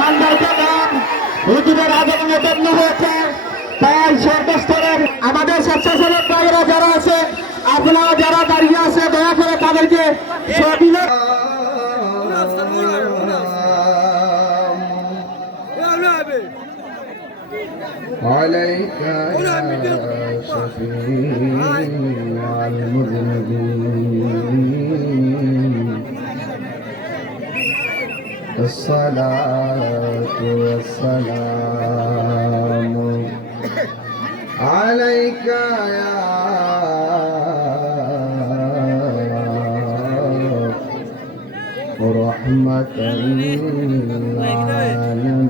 মানদার প্রধান হুজুরের আগমনে জন্য হয়েছে। তাই সর্বস্তরের আমাদের স্বেচ্ছাসেবক ভাইয়েরা যারা আছে, আপনারা যারা দাঁড়িয়ে আছে, দয়া করে তাদেরকে عليك يا شفيع المذنبين الصلاة والسلام عليك يا رحمة للعالمين.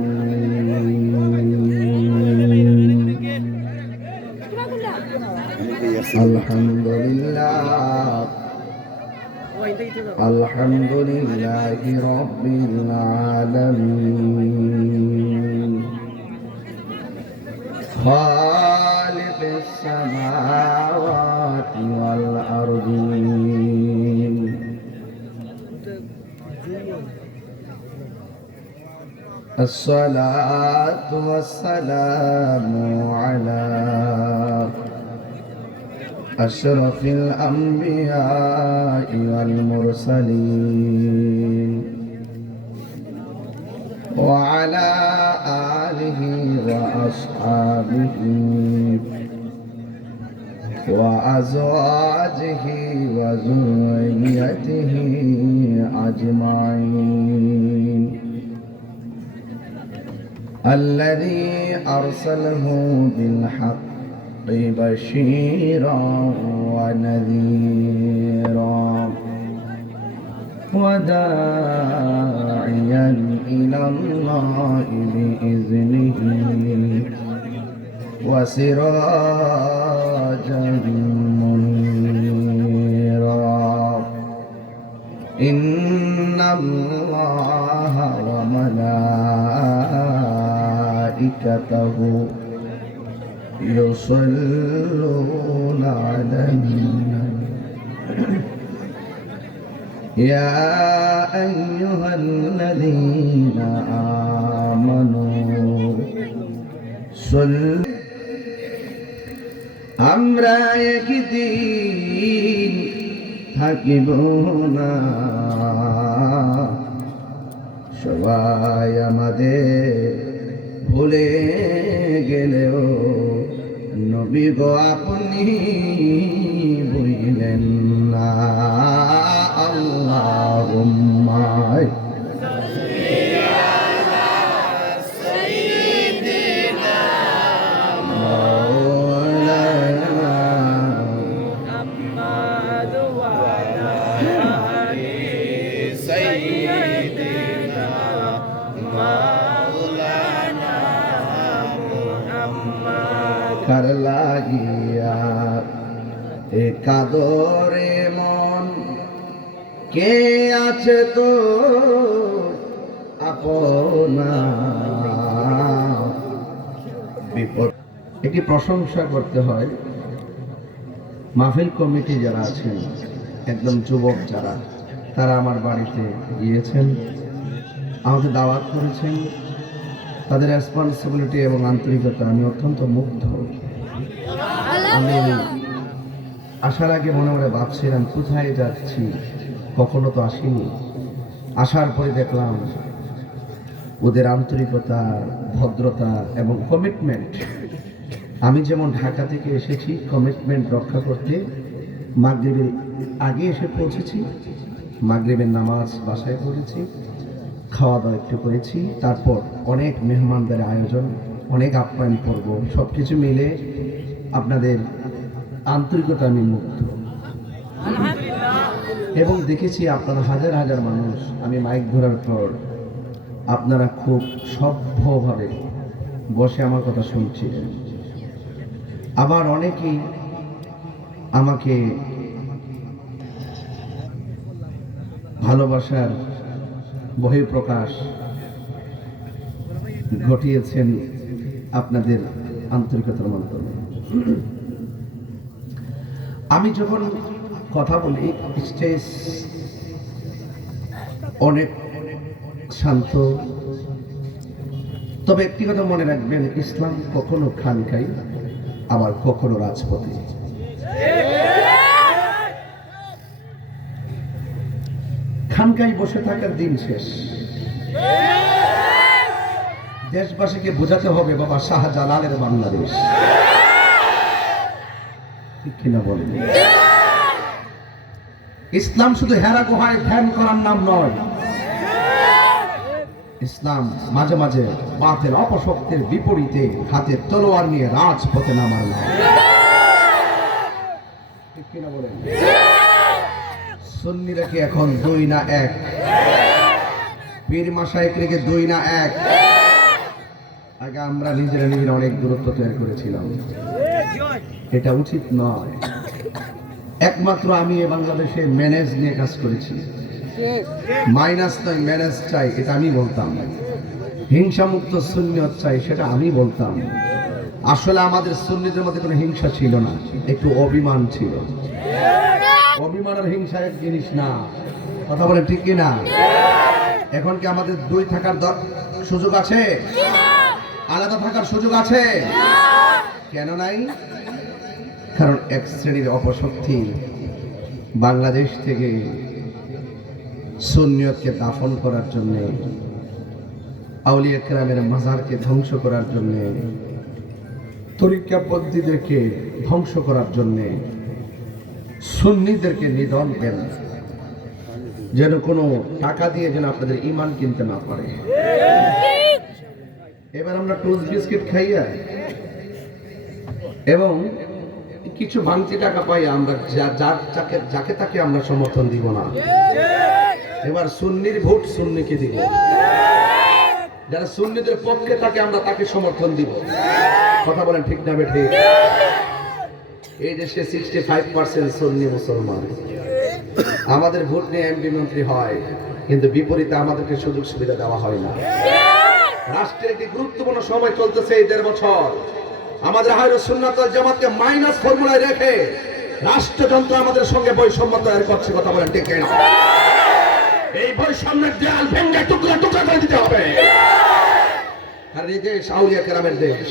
الحمد لله الحمد لله رب العالمين خالق السماوات والأرضين الصلاة والسلام على أشرف الأنبياء والمرسلين وعلى آله وأصحابه وأزواجه وذريته أجمعين الذي أرسله بالحق بشيرا ونذيرا وداعيا إلى الله بإذنه وسراجا منيرا إن الله وملائكته يصلون على النبي يا أيها الذين آمنوا صلوا আমরা একদিন থাকিব না, সবাই আমাদের ভুলে গেলেও নবী গো আপনি ভুলিলেন না। আল্লাহুম্মা কার লাগিয়া এ কাদরে মন, কে আছে তো আপনা বিপদ। একটি প্রশংসা করতে হয় মাহফিল কমিটি যারা আছেন, একদম যুবক যারা, তারা আমার বাড়িতে গিয়েছেন, আমাকে দাওয়াত করেছেন। তাদের রেসপন্সিবিলিটি এবং আন্তরিকতা আমি অত্যন্ত মুগ্ধ। আমি আসার আগে মনে মনে ভাবছিলাম কোথায় যাচ্ছি, কখনো তো আসিনি। আসার পরে দেখলাম ওদের আন্তরিকতা, ভদ্রতা এবং কমিটমেন্ট। আমি যেমন ঢাকা থেকে এসেছি কমিটমেন্ট রক্ষা করতে, মাগরিবের আগে এসে পৌঁছেছি, মাগরিবের নামাজ বাসায় পড়েছি, খাওয়া দাওয়া একটু করেছি, তারপর অনেক মেহমানদের আয়োজন, অনেক আপ্যায়ন করব, সব কিছু মিলে আপনাদের আন্তরিকতা আমি মুগ্ধ। এবং দেখেছি আপনারা হাজার হাজার মানুষ, আমি মাইক ধরার পর আপনারা খুব সভ্যভাবে বসে আমার কথা শুনছিলেন। আবার অনেকেই আমাকে ভালোবাসার বহিঃপ্রকাশ ঘটিয়েছেন আপনাদের আন্তরিকতার মাধ্যমে। আমি যখন কথা বলি স্টেজ অনেক শান্ত, তবে একটি কথা মনে রাখবেন, ইসলাম কখনো খানকাই আবার কখনো রাজপথে। খানকাই বসে থাকার দিন শেষ। দেশবাসীকে বোঝাতে হবে বাবা শাহজালালের বাংলাদেশ, ঠিক কিনা বলেন? ইসলাম শুধু হেরা গুহায় ধ্যান করার নাম নয়। ইসলাম মাঝে মাঝে বাতের অপশক্তির বিপরীতে হাতে তলোয়ার নিয়ে রাজপথে নামার নাম, ঠিক কিনা বলেন? সুন্নিরা কি এখন 2 না 1? পীর মাশায়েখ রেখে 2 না 1? আগে আমরা নিজেরা অনেক দূরত্ব তৈরি করেছিলাম, এটা উচিত নয়। একমাত্র আমি এ বাংলাদেশে ম্যানেজ নিয়ে কাজ করেছি, মাইনাস নয় ম্যানেজ চাই, এটা আমি বলতাম। হিংসামুক্ত সুন্নিয়ত চাই, সেটা আমি বলতাম। আসলে আমাদের সুন্নিদের মধ্যে কোনো হিংসা ছিল না, একটু অভিমান ছিল। অভিমান আর হিংসা এক জিনিস না, কথা বলেন ঠিক কিনা? এখন কি আমাদের 2 থাকার সুযোগ আছে? আলাদা থাকার সুযোগ আছে? কেন নাই? কারণ এক শ্রেণীর অপশক্তি বাংলাদেশ থেকে সুন্নিয়তকে দাফন করার জন্য, আউলিয়া কেরামের মাজারকে ধ্বংস করার জন্য, তরিকাপন্থীদেরকে ধ্বংস করার জন্য সুন্নিদেরকে নিধন দেন, যেন কোনো টাকা দিয়ে যেন আপনাদের ঈমান কিনতে না পারে। এবার আমরা টোস্ট বিস্কিট খাইয়া এবং কিছু ভাঙতি টাকা পাই, আমরা যাকে তাকে আমরা সমর্থন দিব না। এবার সুন্নির ভোট সুন্নিকে দিব, যারা সুন্নিদের পক্ষে থাকে আমরা তাকে সমর্থন দিব। কথা বলেন ঠিক না বেঠিক? এই দেশে 65% সুন্নি মুসলমান। আমাদের ভোট নিয়ে এমপি মন্ত্রী হয়, কিন্তু বিপরীতে আমাদেরকে সুযোগ সুবিধা দেওয়া হয় না। রাষ্ট্রের একটি গুরুত্বপূর্ণ সময় চলতেছে এই 1.5 বছর। আমাদের আহলুস সুন্নাত ওয়াল জামাতকে মাইনাস ফর্মুলায় রেখে রাষ্ট্রযন্ত্র আমাদের সঙ্গে বৈষম্য তৈরি করছে। কথা বলেন ঠিক না? এই বৈষম্যের দেয়াল ভেঙে টুকরা টুকরা করে দিতে হবে। আর এই দেশ আউলিয়া কেরামের দেশ,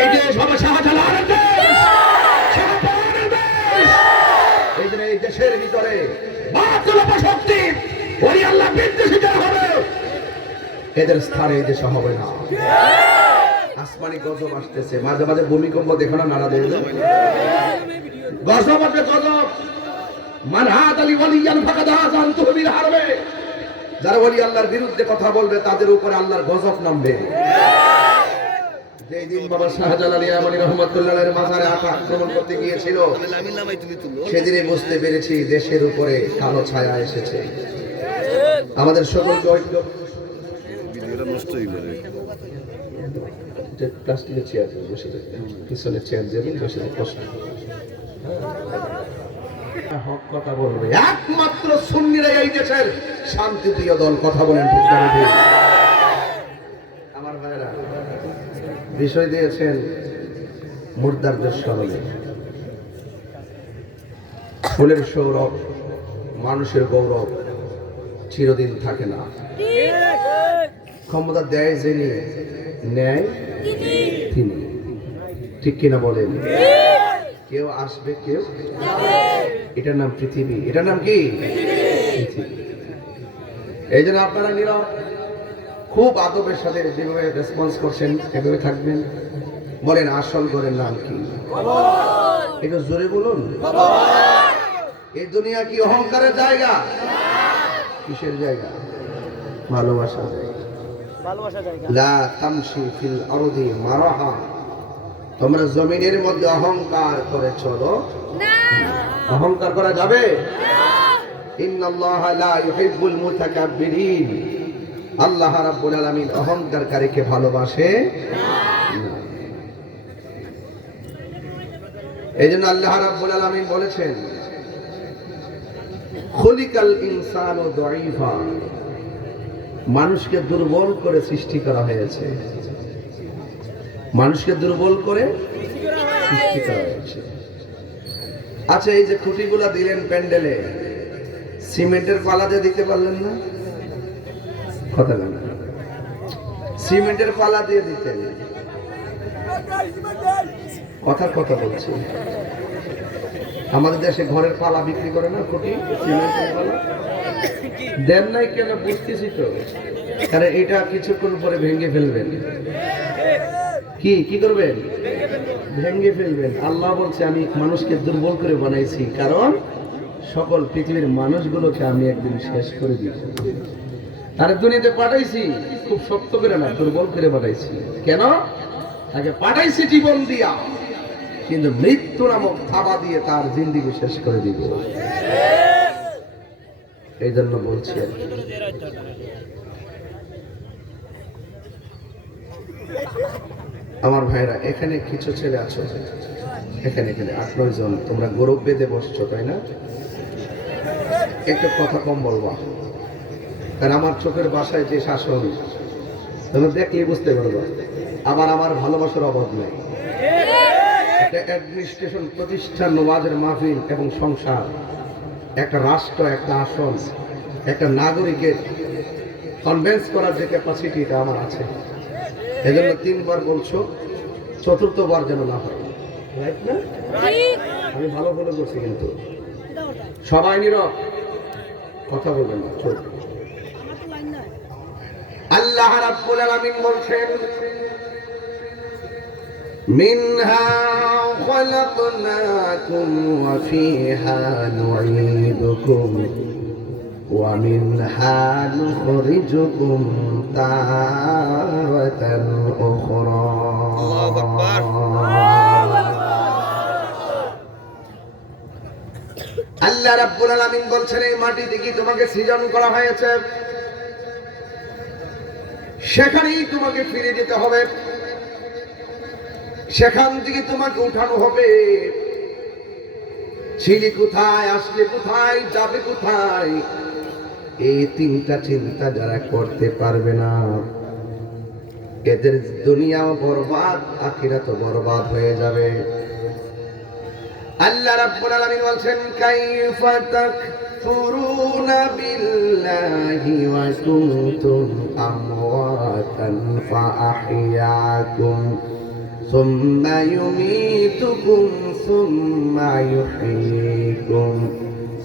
এই দেশ হবে শাহজালালের দেশ, শাহজালালের দেশ। এই জন্য এই দেশের ভিতরে বাতিল অপশক্তি ওলি আল্লাহ বিদ্বেষী যারা হবে, এদের স্থানে এই দেশে হবে না। আসমানি গজব আসতেছে, মাঝে মাঝে ভূমিকম্প দেখো না, নাড়া দেয় গজব আসবে, গজব। মানহাত আলী ওয়ালিয়ান ফাকাদ আযানতুহু বিল হারবে। যারা ওলি আল্লাহর বিরুদ্ধে কথা বলবে তাদের উপরে আল্লাহর গজব নামবে। যেই দিন বাবা শাহজালাল ইয়ামানী রাহমাতুল্লাহ আলাইহির মাজারে আক্রমণ করতে গিয়েছিল, সেদিনই বুঝতে পেরেছি দেশের উপরে কালো ছায়া এসেছে। আমাদের সকলকে ঐক্য, ভিডিওটা নষ্ট হয়ে যাবে। প্লাস্টিকের চেয়ার বসে থাকবে, পিছনের চেয়ার যাবেন, বসে থাকতে কষ্ট। হক কথা বলবে, একমাত্র সুন্নিরা এই দেশের শান্তিপ্রিয় দল। কথা বলেন ঠিক না? আমার ভাইরা বিষয় দিয়েছেন মুর্দারদের স্মরণে। ফুলের সৌরভ, মানুষের গৌরব চিরদিন থাকে না। ক্ষমতা দেয় যিনি, নেয় তিনি, ঠিক কিনা বলেন? কেউ আসবে, কেউ এটার নাম পৃথিবী। এটার নাম কি? পৃথিবী। এই জন্য আপনারা নীরব, খুব আদবের সাথে যেভাবে রেসপন্স করছেন এভাবে থাকবেন। বলেন আসল ঘরের নাম কি? একটু জোরে বলুন। এই দুনিয়া কি অহংকারের জায়গা? কিসের জায়গা? ভালোবাসার জায়গা। লা তামশি ফিল আরদি মারাহা। তোমরা জমিনের মধ্যে অহংকার করে চলো না। অহংকার করা যাবে না। ইন্নাল্লাহা লা ইউহিব্বুল মুতাকাব্বিরিন। আল্লাহ রাব্বুল আলামিন অহংকারকারীকে ভালোবাসে না। এইজন্য আল্লাহ রাব্বুল আলামিন বলেছেন, খুলিকাল ইনসানু দাঈফা। মানুষকে দুর্বল করে সৃষ্টি করা হয়েছে। মানুষকে দুর্বল করে সৃষ্টি করা হয়েছে। আচ্ছা, এই যে খুঁটিগুলা দিলেন প্যান্ডেলে, সিমেন্টের পালা দিয়ে দিতে পারলেন না? কথা বলেন। সিমেন্টের পালা দিয়ে দিতেন। কথা কথা বলছি, আমাদের দেশে ঘরের পালা বিক্রি করে না, কোটি সিমেন্টের পালা দেন নাই কেন বুঝতেছি তো। কারণ এটা কিছুক্ষণ পরে ভেঙে ফেলবেন। কি কি করবেন? ভেঙে ফেলবেন। আল্লাহ বলছে আমি মানুষকে দুর্বল করে বানাইছি, কারণ সকল পৃথিবীর মানুষগুলোকে আমি একদিন শেষ করে দিব। তার দুনিয়াতে পাঠাইছি খুব শক্ত করে না, দুর্বল করে পাঠাইছি। কেন? তাকে পাঠাইছি জীবন দিয়া, কিন্তু মৃত্যু নামক থাবা দিয়ে তার জিন্দেগি শেষ করে দিব। এই জন্য বলছি আমার ভাইরা, এখানে কিছু ছেলে আছো, এখানে এখানে 8-9 জন, তোমরা গৌরব বেঁধে বসছো তাই না? একটু কথা কম বলবা, কারণ আমার চোখের বাসায় যে শাসন তোমরা দেখলেই বুঝতে পারবা। আবার আমার ভালোবাসার অভাব নেই। একটা অ্যাডমিনিস্ট্রেশন প্রতিষ্ঠান, ওয়াজের মাহফিল এবং সংসার, একটা রাষ্ট্র, একটা আসন, একটা নাগরিকের কনভিন্স করার যে ক্যাপাসিটি এটা আমার আছে। এজন্য 3 বার বলছো, 4র্থবার যেন না হয়। রাইট না? আমি ভালো ভালো করছি, কিন্তু সবাই নীরব, কথা বলবেন না। চল, আল্লাহ রাব্বুল আলামিন বলছেন মিনহা খলাকনাকুম ওয়া ফিহা নুঈদুকুম ওয়া মিনহা নুখরিজুকুম তারাতান উখরা। আল্লাহু আকবার। আল্লাহ রাব্বুল আলামিন বলছেন এই মাটি থেকে তোমাকে সৃজন করা হয়েছে, সেখানেই তোমাকে ফিরে যেতে হবে, সেখান থেকে তোমাকে উঠানো হবে। ছিলি কোথায়, আসলে কোথায়, যাবে কোথায়, এই 3টা চিন্তা যারা করতে পারবে না, এদের দুনিয়াও বরবাদ, আখিরাতও বরবাদ হয়ে যাবে। আল্লাহ রাব্বুল আলামিন বলছেন কাইফা তাকফুরুনা বিল্লাহি ওয়া কুনতুম আমওয়াতান ফাআহইয়াকুম সুম্মা ইউমীতুকুম সুম্মা ইউহয়ীকুম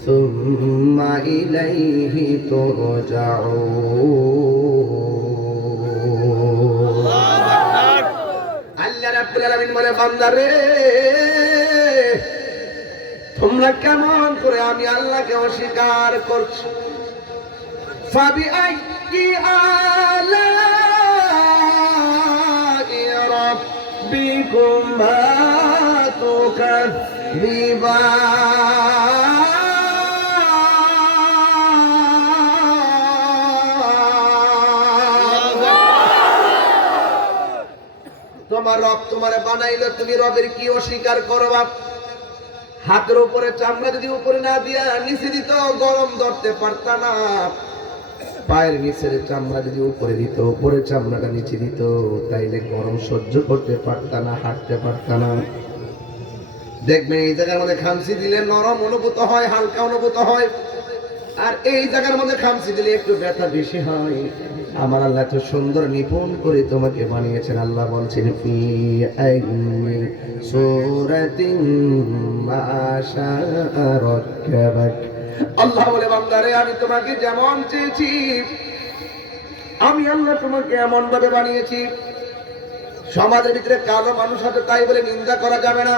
সুম্মা ইলাইহি তুরজাউন। আল্লাহ রাব্বুল আলামিন বলে বান্দারে, তোমরা কেমন করে আমি আল্লাহকে অস্বীকার করছো? ফাবিআইয়ি আলাই রাব্বিকুমা তুকাযিবান। তোমার রব তোমারে বানাইলো, তুমি রবের কি অস্বীকার করবা? হাতের উপরে চামড়া যদি উপরে না দিয়া নিচে দিত, গরম ধরতে পারতা না। পায়ের নিচের চামড়া যদি উপরে দিত, উপরে চামড়াটা নিচে দিত, তাইলে গরম সহ্য করতে পারতা না, হাঁটতে পারতা না। দেখবে এই জায়গার মধ্যে খামচি দিলে নরম অনুভূত হয়, হালকা অনুভূত হয়, আর এই জায়গার মধ্যে খামচি দিলে একটু ব্যথা বেশি হয়। আমার আল্লাহ এত সুন্দর নিপুণ করে তোমাকে বানিয়েছেন। আল্লাহ বলছেন ফি আইয়ি সূরাতিন মা শাআ রাক্কাবাক। আল্লাহ বলে বান্দারে, আমি তোমাকে যেমন চেয়েছি, আমি আল্লাহ তোমাকে এমন ভাবে বানিয়েছি। সমাজের ভিতরে কালো মানুষ আছে তাই বলে নিন্দা করা যাবে না।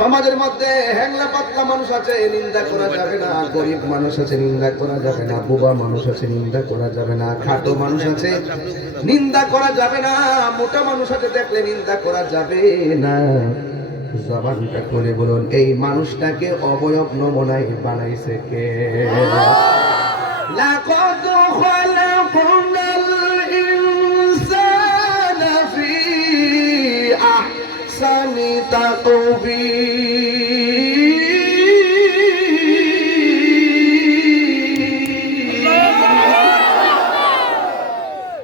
সমাজের মধ্যে হ্যাংলা পাতলা মানুষ আছে, নিন্দা করা যাবে না। গরিব মানুষ আছে, নিন্দা করা যাবে না। বুবা মানুষ আছে, নিন্দা করা যাবে না। খাটো মানুষ আছে, নিন্দা করা যাবে না। মোটা মানুষ আছে, দেখলে নিন্দা করা যাবে না। জবানটা খুলে বলুন, এই মানুষটাকে অবয়ব নমুনায় বানাইছে কে? লাকাদ খালাকনাল ইনসানা ফি আহসানি তাকবীর।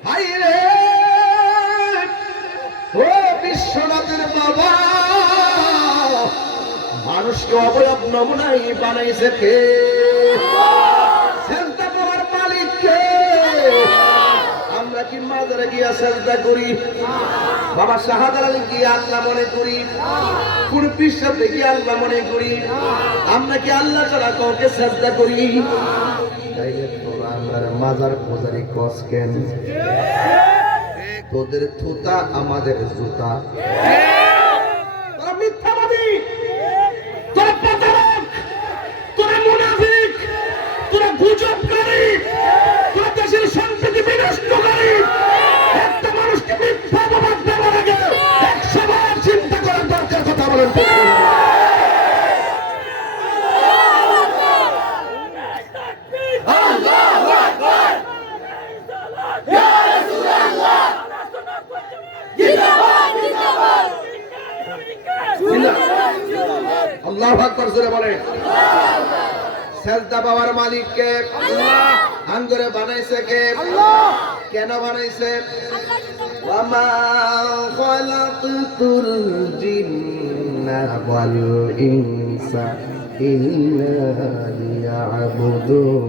হায়রে ও বিশ্বনাথের বাবা, মানুষকে অবয়ব নমুনায় বানাইছে কে? চিন্তা করার মালিক কে? আমরা কি মাজারে গিয়া সেজদা করি? বাবা শাহাদাত গিয়া আল্লাহ মনে করি? কোন পীর সাথে গিয়া আল্লাহ মনে করি? আমরা কি আল্লাহ ছাড়া কাউকে সেজদা করি? তাইলে তোরা আমার মাজার পূজারি কস কেন? তোদের থুতা আমাদের জুতা। তোরা মিথ্যাবাদী, তোরা প্রতারক, তোরা মুনাফিক, তোরা গুজবকারী, তোরা দেশের সম্পত্তি বিনষ্টকারী। একটা মানুষকে মিথ্যা অপবাদ দেওয়ার আগে 100 বার চিন্তা করার দরকার। কথা বলেন ঠিক না? আল্লাহু আকবার জোরে বলেন। সেজদা পাওয়ার মালিক কে? আল্লাহ। আঙ্গুরে বানাইছে কে? আল্লাহ। কেন বানাইছে? ওয়ামা খালাকতুল জিন্না ওয়াল ইনসা ইল্লা লিয়াবুদুন।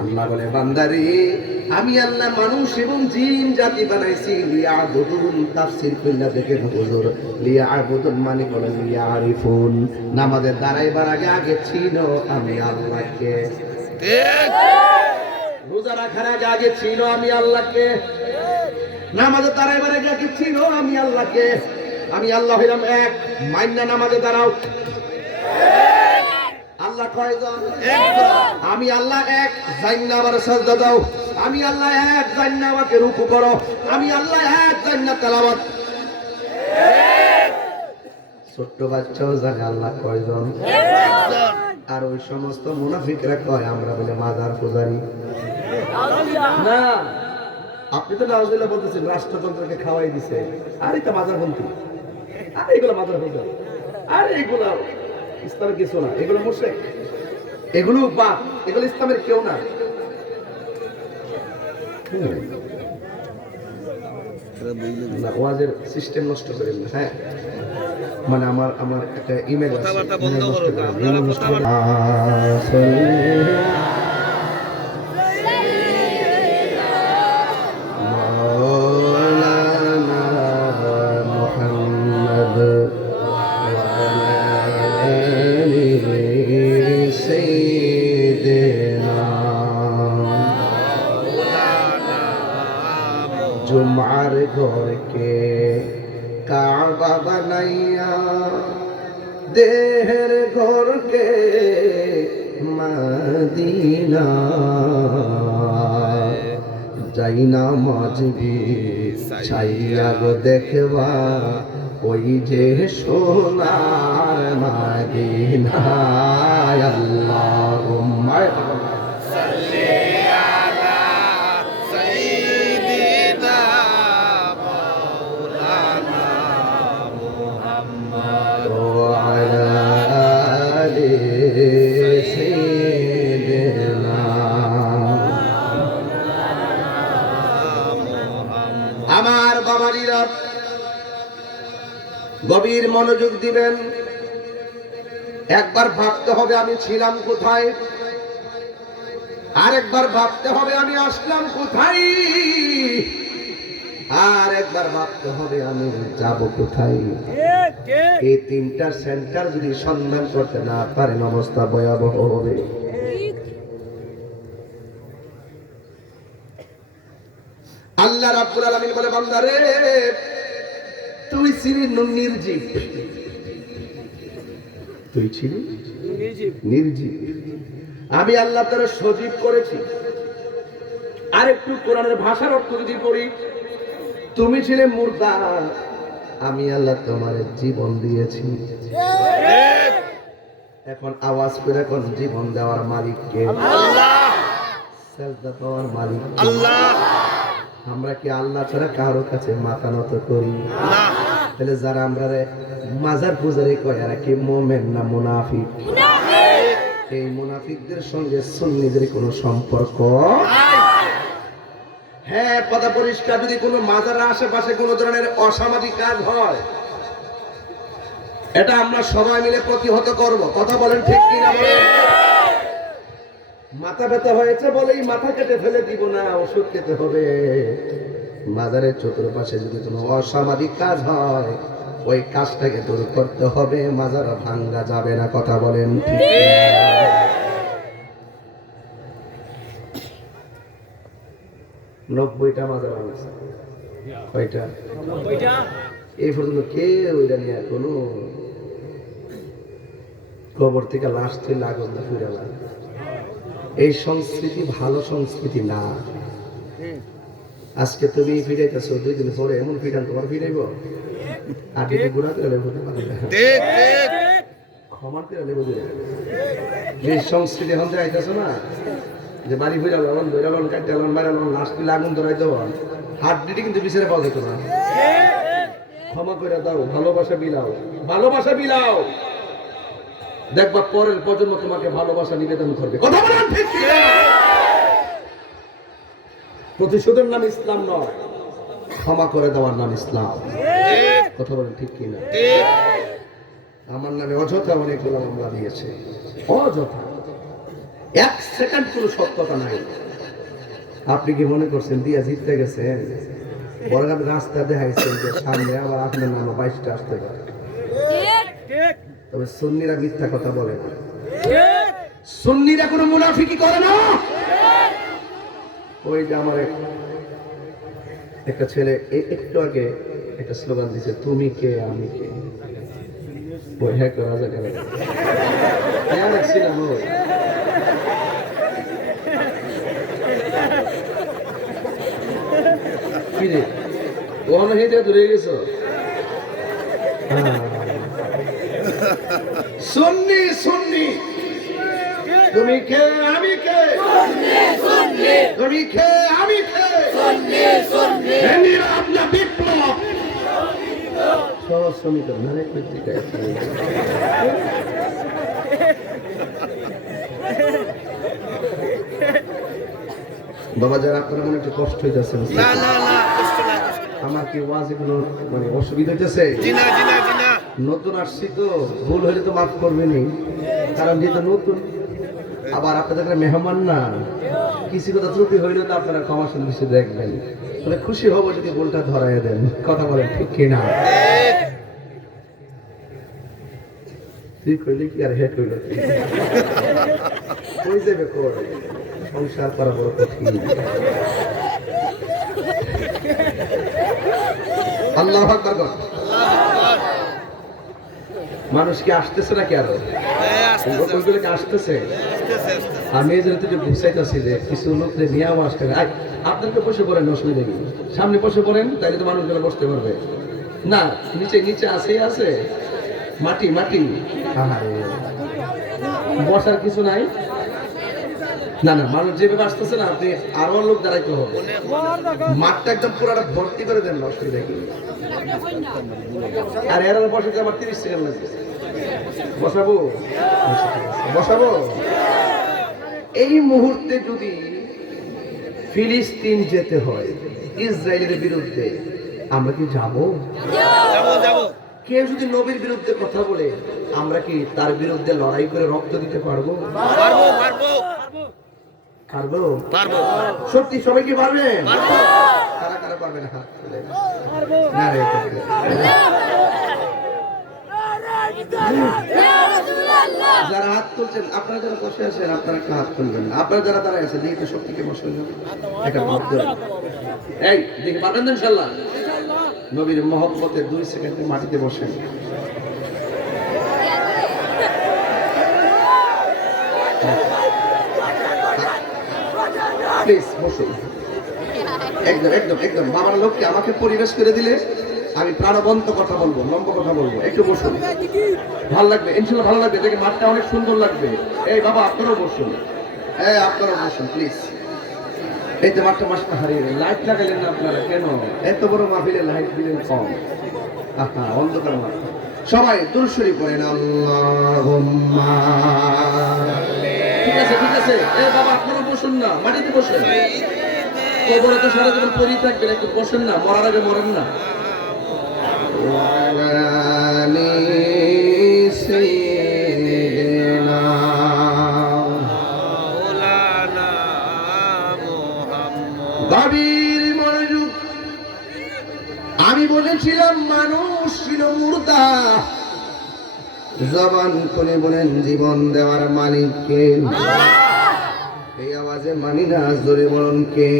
আল্লাহ বলে বান্দারে আমি আল্লাহ মানুষ এবং জিন জাতি বানাইছি লিয়াবুদুন। তাফসীর কইলা দেখেন হুজুর, লিয়াবুদুন মানে হলো লিয়ারিফুন। নামাজে দাঁড়াইবার আগে আগে চিনো আমি আল্লাহকে। ঠিক। রোজা রাখার আগে আগে চিনো আমি আল্লাহকে। নামাজে দাঁড়াইবার আগে আগে চিনো আমি আল্লাহকে। আমি আল্লাহ হইলাম এক, মাইন্না নামাজে দাঁড়াও। আল্লাহ কয়জন? একজন। আমি আল্লাহ এক, জান্নাত আমার সাজদা দাও। আমি আল্লাহ এক, জান্নাত আমাকে রুকু করো। আমি আল্লাহ এক, জান্নাত তেলাওয়াত। ছোট্ট বাচ্চাও জানে আল্লাহ কয়জন? একজন। আর ওই সমস্ত মুনাফিকরা কয় আমরা বলে মাজার পূজারি। না, আপনি তো নাউজুবিল্লাহ বলতেছেন রাষ্ট্রযন্ত্রকে খাওয়াই দিছে। আর এটা মাজার বলতে, আর এগুলো মাজার পূজা, আর এগুলো ইসলামের কিছু না, এগুলো মুশরিক, এগুলো বাপ, এগুলো ইসলামের কেউ না। ওয়াজের সিস্টেম নষ্ট করেন না। হ্যাঁ, মানে আমার একটা ইমেল আছে, জুমার ঘরকে কাবা বানাইয়া দেহের ঘরকে মদিনা যাই না মাঝবি ছাইয়া গো দেখবা ওই যে সোনার মদিনা। আল্লাহুম্মা আমার বাবাজিরা গভীর মনোযোগ দিবেন। একবার ভাবতে হবে আমি ছিলাম কোথায়, আরেকবার ভাবতে হবে আমি আসলাম কোথায়, আর একবার ভাবতে হবে আমি যাব কোথায়। এই তিনটা সেন্টার যদি সন্ধান করতে না পারেন অবস্থা ভয়াবহ হবে। আল্লাহ রাব্বুল আলামিন বলে বান্দারে তুই ছিলি নির্জীব, তুই ছিলি নির্জীব, আমি আল্লাহ তোরে সজীব করেছি। আর একটু কোরআনের ভাষার অর্থ যদি পড়ি, তুমি ছিলে মুর্দা, আমি আল্লাহ তোমার জীবন দিয়েছি। এখন আওয়াজ করে কোন জীবন দেওয়ার মালিক কে? আল্লাহ। সেজদা পাওয়ার মালিক আল্লাহ। আমরা কি আল্লাহ ছাড়া কারো কাছে মাথা নত করি? না। তাহলে যারা আমরা মাজার পূজারি কয় এরা কি মুমিন না মুনাফিক? মুনাফিক। এই মুনাফিকদের সঙ্গে সুন্নিদের কোনো সম্পর্ক নাই। হ্যাঁ, কথা পরিষ্কার। যদি কোনো মাজারের আশেপাশে কোনো ধরনের অসামাজিক কাজ হয়, এটা আমরা সবাই মিলে প্রতিহত করব। কথা বলেন ঠিক কিনা বলেন? মাথা ব্যথা হয়েছে বলেই মাথা কেটে ফেলে দিব না, ওষুধ খেতে হবে। মাজারের চতুর্পাশে যদি কোনো অসামাজিক কাজ হয়, ওই কাজটাকে দূর করতে হবে, মাজার ভাঙ্গা যাবে না। কথা বলেন ঠিক কিনা? 90টা মাজার আছে। কয়টা? এই পর্যন্ত কেউ ওইটা নিয়ে এখনো কবর থেকে লাশ তুলে আগুন ফিরে লাগে। এই সংস্কৃতি ভালো সংস্কৃতি না। আজকে তুমি ফিরাইতেছো, 2 দিন পরে এমন ফিরান তোমার ফিরাইব। আগে ঘুরাতে গেলে ক্ষমাতে গেলে এই সংস্কৃতি হতে আইতেছো না, যে বাড়ি ফিরে আলাম ধরালাম কাটালাম মারালাম লাশ তুলে আগুন ধরাই দেবো, হাত দিতে কিন্তু বিচারে পাওয়া যেত না। ক্ষমা করে দাও, ভালোবাসা বিলাও, ভালোবাসা বিলাও, দেখবা পরের প্রজন্ম তোমাকে ভালোবাসা নিবেদন করবে। কথা বলেন ঠিক কিনা? প্রতিশোধের নাম ইসলাম নয়, ক্ষমা করে দেওয়ার নাম ইসলাম। কথা বলেন ঠিক কিনা? আমার নামে অযথা অনেকগুলো মামলা দিয়েছে, অযথা, 1 সেকেন্ড কোনো সত্যতা নাই। আপনি কি মনে করছেন দিয়া জিততে গেছেন? বড় রাস্তা দেখাইছেন যে সামনে আবার আপনার নামে 22টা আসতে পারে। তবে সুন্নিরা মিথ্যা কথা বলে না, সুন্নিরা কোনো মুনাফিকি করে না। ওই যে আমার একটা ছেলে একটু আগে একটা স্লোগান দিছে, তুমি কে আমি কে। ওই হ্যাঁ করা যায় হ্যাঁ দেখছিলাম। ওই কি রে ওখানে হেঁটে ধরে গেছো? সুন্নি সুন্নি, তুমি কে আমি কে, তুমি কে আমি কে, আপনার বিপ্লব সহজ সমীকরণ মানে বাবা। যারা আপনারা মনে একটু কষ্ট হইতেছে, আমার কি ওয়াজ এগুলো মানে অসুবিধা হইতেছে? নতুন আসছি তো, ভুল হলে তো মাফ করবেনই, কারণ যেহেতু নতুন, আবার আপনাদের মেহমান না, কিছু কথা ত্রুটি হইলে তো আপনারা ক্ষমা সুন্দর দেখবেন। তবে খুশি হব যদি ভুলটা ধরাই দেন। কথা বলেন ঠিক কিনা? ঠিক হইলে কি আর হেট হইল কই যাবে কই? সংসার করা বড় কঠিন। আল্লাহু আকবার। মানুষ কি আসতেছে নাকি আরো? ওইগুলোকে আসতেছে। আমি এই জন্য তো বুঝাইতেছি যে কিছু লোকদের নিয়েও আসতে হবে। আপনাকে বসে পড়েন, অসুবিধা নেই, সামনে বসে পড়েন, তাইলে তো মানুষগুলো বসতে পারবে না। নিচে নিচে আছে আছে মাটি মাটি, বসার কিছু নাই। না না, মানুষ যেভাবে আসতেছে না, আপনি আরো লোক দাঁড়াইতে হবে। মাঠটা একদম পুরাটা ভর্তি করে দেন, অসুবিধা কি? আর এর বসাতে আমার 30 সেকেন্ড লাগবে। বসাবো বসাবো। এই মুহূর্তে যদি ফিলিস্তিন যেতে হয় ইসরায়েলের বিরুদ্ধে, আমরা কি যাব? কেউ যদি নবীর বিরুদ্ধে কথা বলে, আমরা কি তার বিরুদ্ধে লড়াই করে রক্ত দিতে পারবো? পারবো পারবো। সত্যি সবাই কি পারবেন? কারা কারা পারবেন হাত তুলে? না রে, যারা হাত তুলছেন, আপনারা যারা বসে আছেন আপনারা একটা হাত তুলবেন না। আপনারা যারা দাঁড়ায় আছেন দেখি তো শক্তিকে বসে একটা ভাব দেবেন। এই দেখি পারবেন তো ইনশাল্লাহ? নবীর মহব্বতে 2 সেকেন্ডে মাটিতে বসেন। প্লিজ বসুন। একদম একদম একদম বাবার লোককে আমাকে পরিবেশ করে দিলে আমি প্রাণবন্ত কথা বলবো, লম্বা কথা বলবো। একটু বসুন, ভালো লাগবে ইনশাল্লাহ, ভালো লাগবে। দেখে মাঠটা অনেক সুন্দর লাগবে। এই বাবা আপনারাও বসুন, আপনারাও বসুন প্লিজ। এই তো মাঠটা মাসটা হারিয়ে লাইট লাগালেন না আপনারা, কেন? এত বড় মাহফিলে লাইট দিলেন কম। অন্ধকার মাঠ। সবাই দুরূদ শরীফ পড়েন, আল্লাহুম্মা। ঠিক আছে ঠিক আছে। এই বাবা আপনারা বসুন না, মাটিতে বসেন। কবরে তো সারা জীবন পড়েই থাকবেন, একটু বসেন না, মরার আগে মরেন না। আমি বলেছিলাম মানুষ ছিল মুর্দা, জবান খুলে বলেন জীবন দেওয়ার মালিক কে? এই আওয়াজে মানি না, জোরে বলুন কে?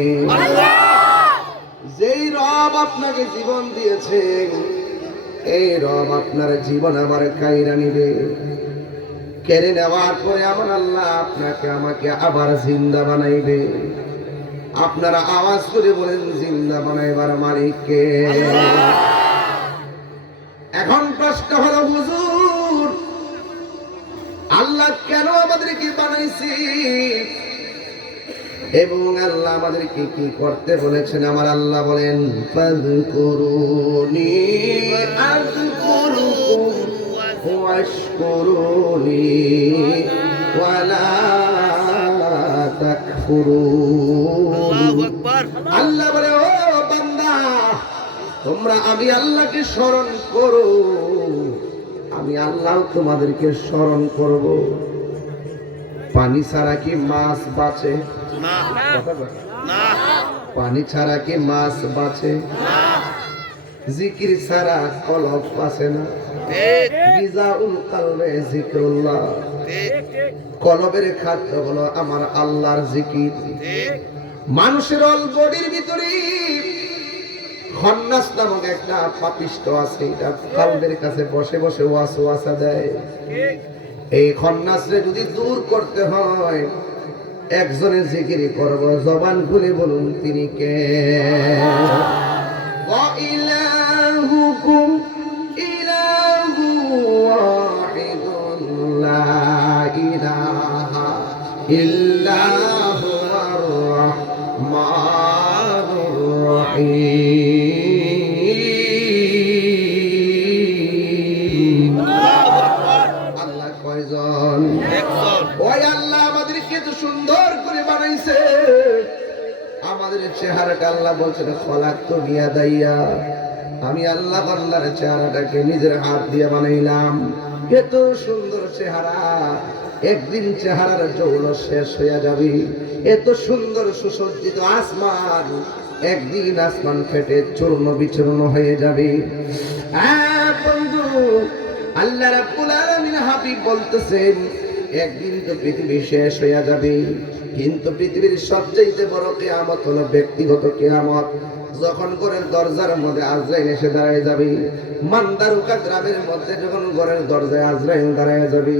যেই রব আপনাকে জীবন দিয়েছে, এই রব আপনার জীবন আবার কাইরা নিবে। কেড়ে নেওয়ার পরে আমার আল্লাহ আপনাকে আমাকে আবার জিন্দা বানাইবে। আপনারা আওয়াজ করে বলেন জিন্দা বানাইবার মালিক কে? এখন প্রশ্ন হলো, হুজুর আল্লাহ কেন আমাদেরকে বানাইছি এবং আল্লাহ আমাদেরকে কি করতে বলেছেন? আমার আল্লাহ বলেন, ফাযকুরুনি আযকুরুকুম ওয়াশকুরুনি ওয়ালা তাকফুরুন। আল্লাহ বলে, ও বান্দা, তোমরা আমি আল্লাহকে স্মরণ করো, আমি আল্লাহ তোমাদেরকে স্মরণ করব। পানি ছাড়া কি মাছ বাঁচে? পানি ছাড়া কি মাছ বাঁচে? জিকির ছাড়া কলব বাঁচে না। গিজাউল কলবে জিকরুল্লাহ, কলবের খাদ্য হলো আমার আল্লাহর জিকির। মানুষের অল বডির ভিতরে খন্নাস নামক একটা পাপিষ্ট আছে, এটা কলবের কাছে বসে বসে ওয়াসওয়াসা দেয়। এই খন্নাসরে যদি দূর করতে হয়, একজনের জিকির করব, জবান খুলে বলুন তিনি কে? ওয়া ইলাহুকুম ইলাহু ওয়াহিদুন লা ইলাহা ইল্লা হুয়ার রাহমানুর রহিম। আল্লাহ কয়জন? ওই আল্লাহ আমাদেরকে তো সুন্দর করে বানাইছে। আমাদের চেহারাটা আল্লাহ বলছেন, খলাকতু বিয়াদাইয়া, আমি আল্লাহ বান্দার চেহারাটাকে নিজের হাত দিয়ে বানাইলাম। এত সুন্দর চেহারা, একদিন চেহারার যৌল শেষ হয়ে যাবে। এত সুন্দর সুসজ্জিত আসমান, একদিন আসমান ফেটে চূর্ণ বিচূর্ণ হয়ে যাবে। বন্ধু, আল্লাহ রাব্বুল আলামিন হাবিব বলতেছেন, একদিন তো পৃথিবী শেষ হয়ে যাবে, কিন্তু পৃথিবীর সবচেয়ে বড় কিয়ামত হলো ব্যক্তিগত কিয়ামত। যখন ঘরের দরজার মধ্যে আজরাইল এসে দাঁড়ায় যাবে, মান্দারুকা গ্রামের মধ্যে যখন ঘরের দরজায় আজরাইল দাঁড়ায় যাবে,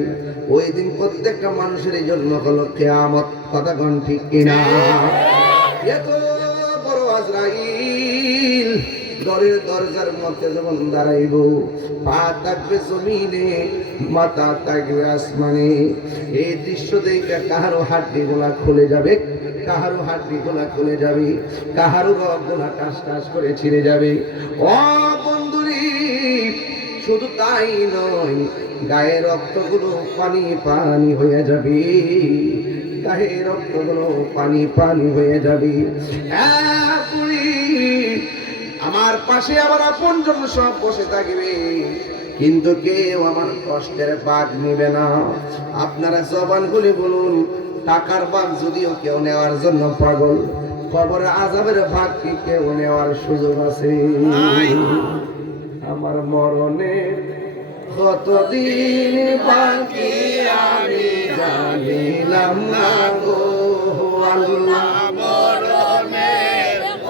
ওই দিন প্রত্যেকটা মানুষের জন্য হলো কিয়ামত। কথা কোন ঠিক কিনা? এত বড় আজরাইল ঘরের দরজার মধ্যে যখন দাঁড়াইব, পা থাকবে জমিনে, মাথা থাকবে আসমানে। এই দৃশ্য দেখে কাহারো হাড্ডি গুলা খুলে যাবে, কাহারো হাড্ডি গুলা খুলে যাবে, কাহারো রগ গুলা টাস টাস করে ছিঁড়ে যাবে। ও বন্ধুরি, শুধু তাই নয়, গায়ের রক্তগুলো পানি পানি হয়ে যাবে, গায়ের রক্তগুলো পানি পানি হয়ে যাবে। আমার পাশে আমার আপনজন সব বসে থাকবে, কিন্তু কেউ আমার কষ্টের ভাগ নেবে না। আপনারা জবান খুলে বলুন, টাকার ভাগ যদিও কেউ নেওয়ার জন্য পাগল, কবরের আযাবের ভাগ কি কেউ নেওয়ার সুযোগ আছে? আমার মরণে কতদিন বাকি আমি জানিলাম না গো আল্লাহ,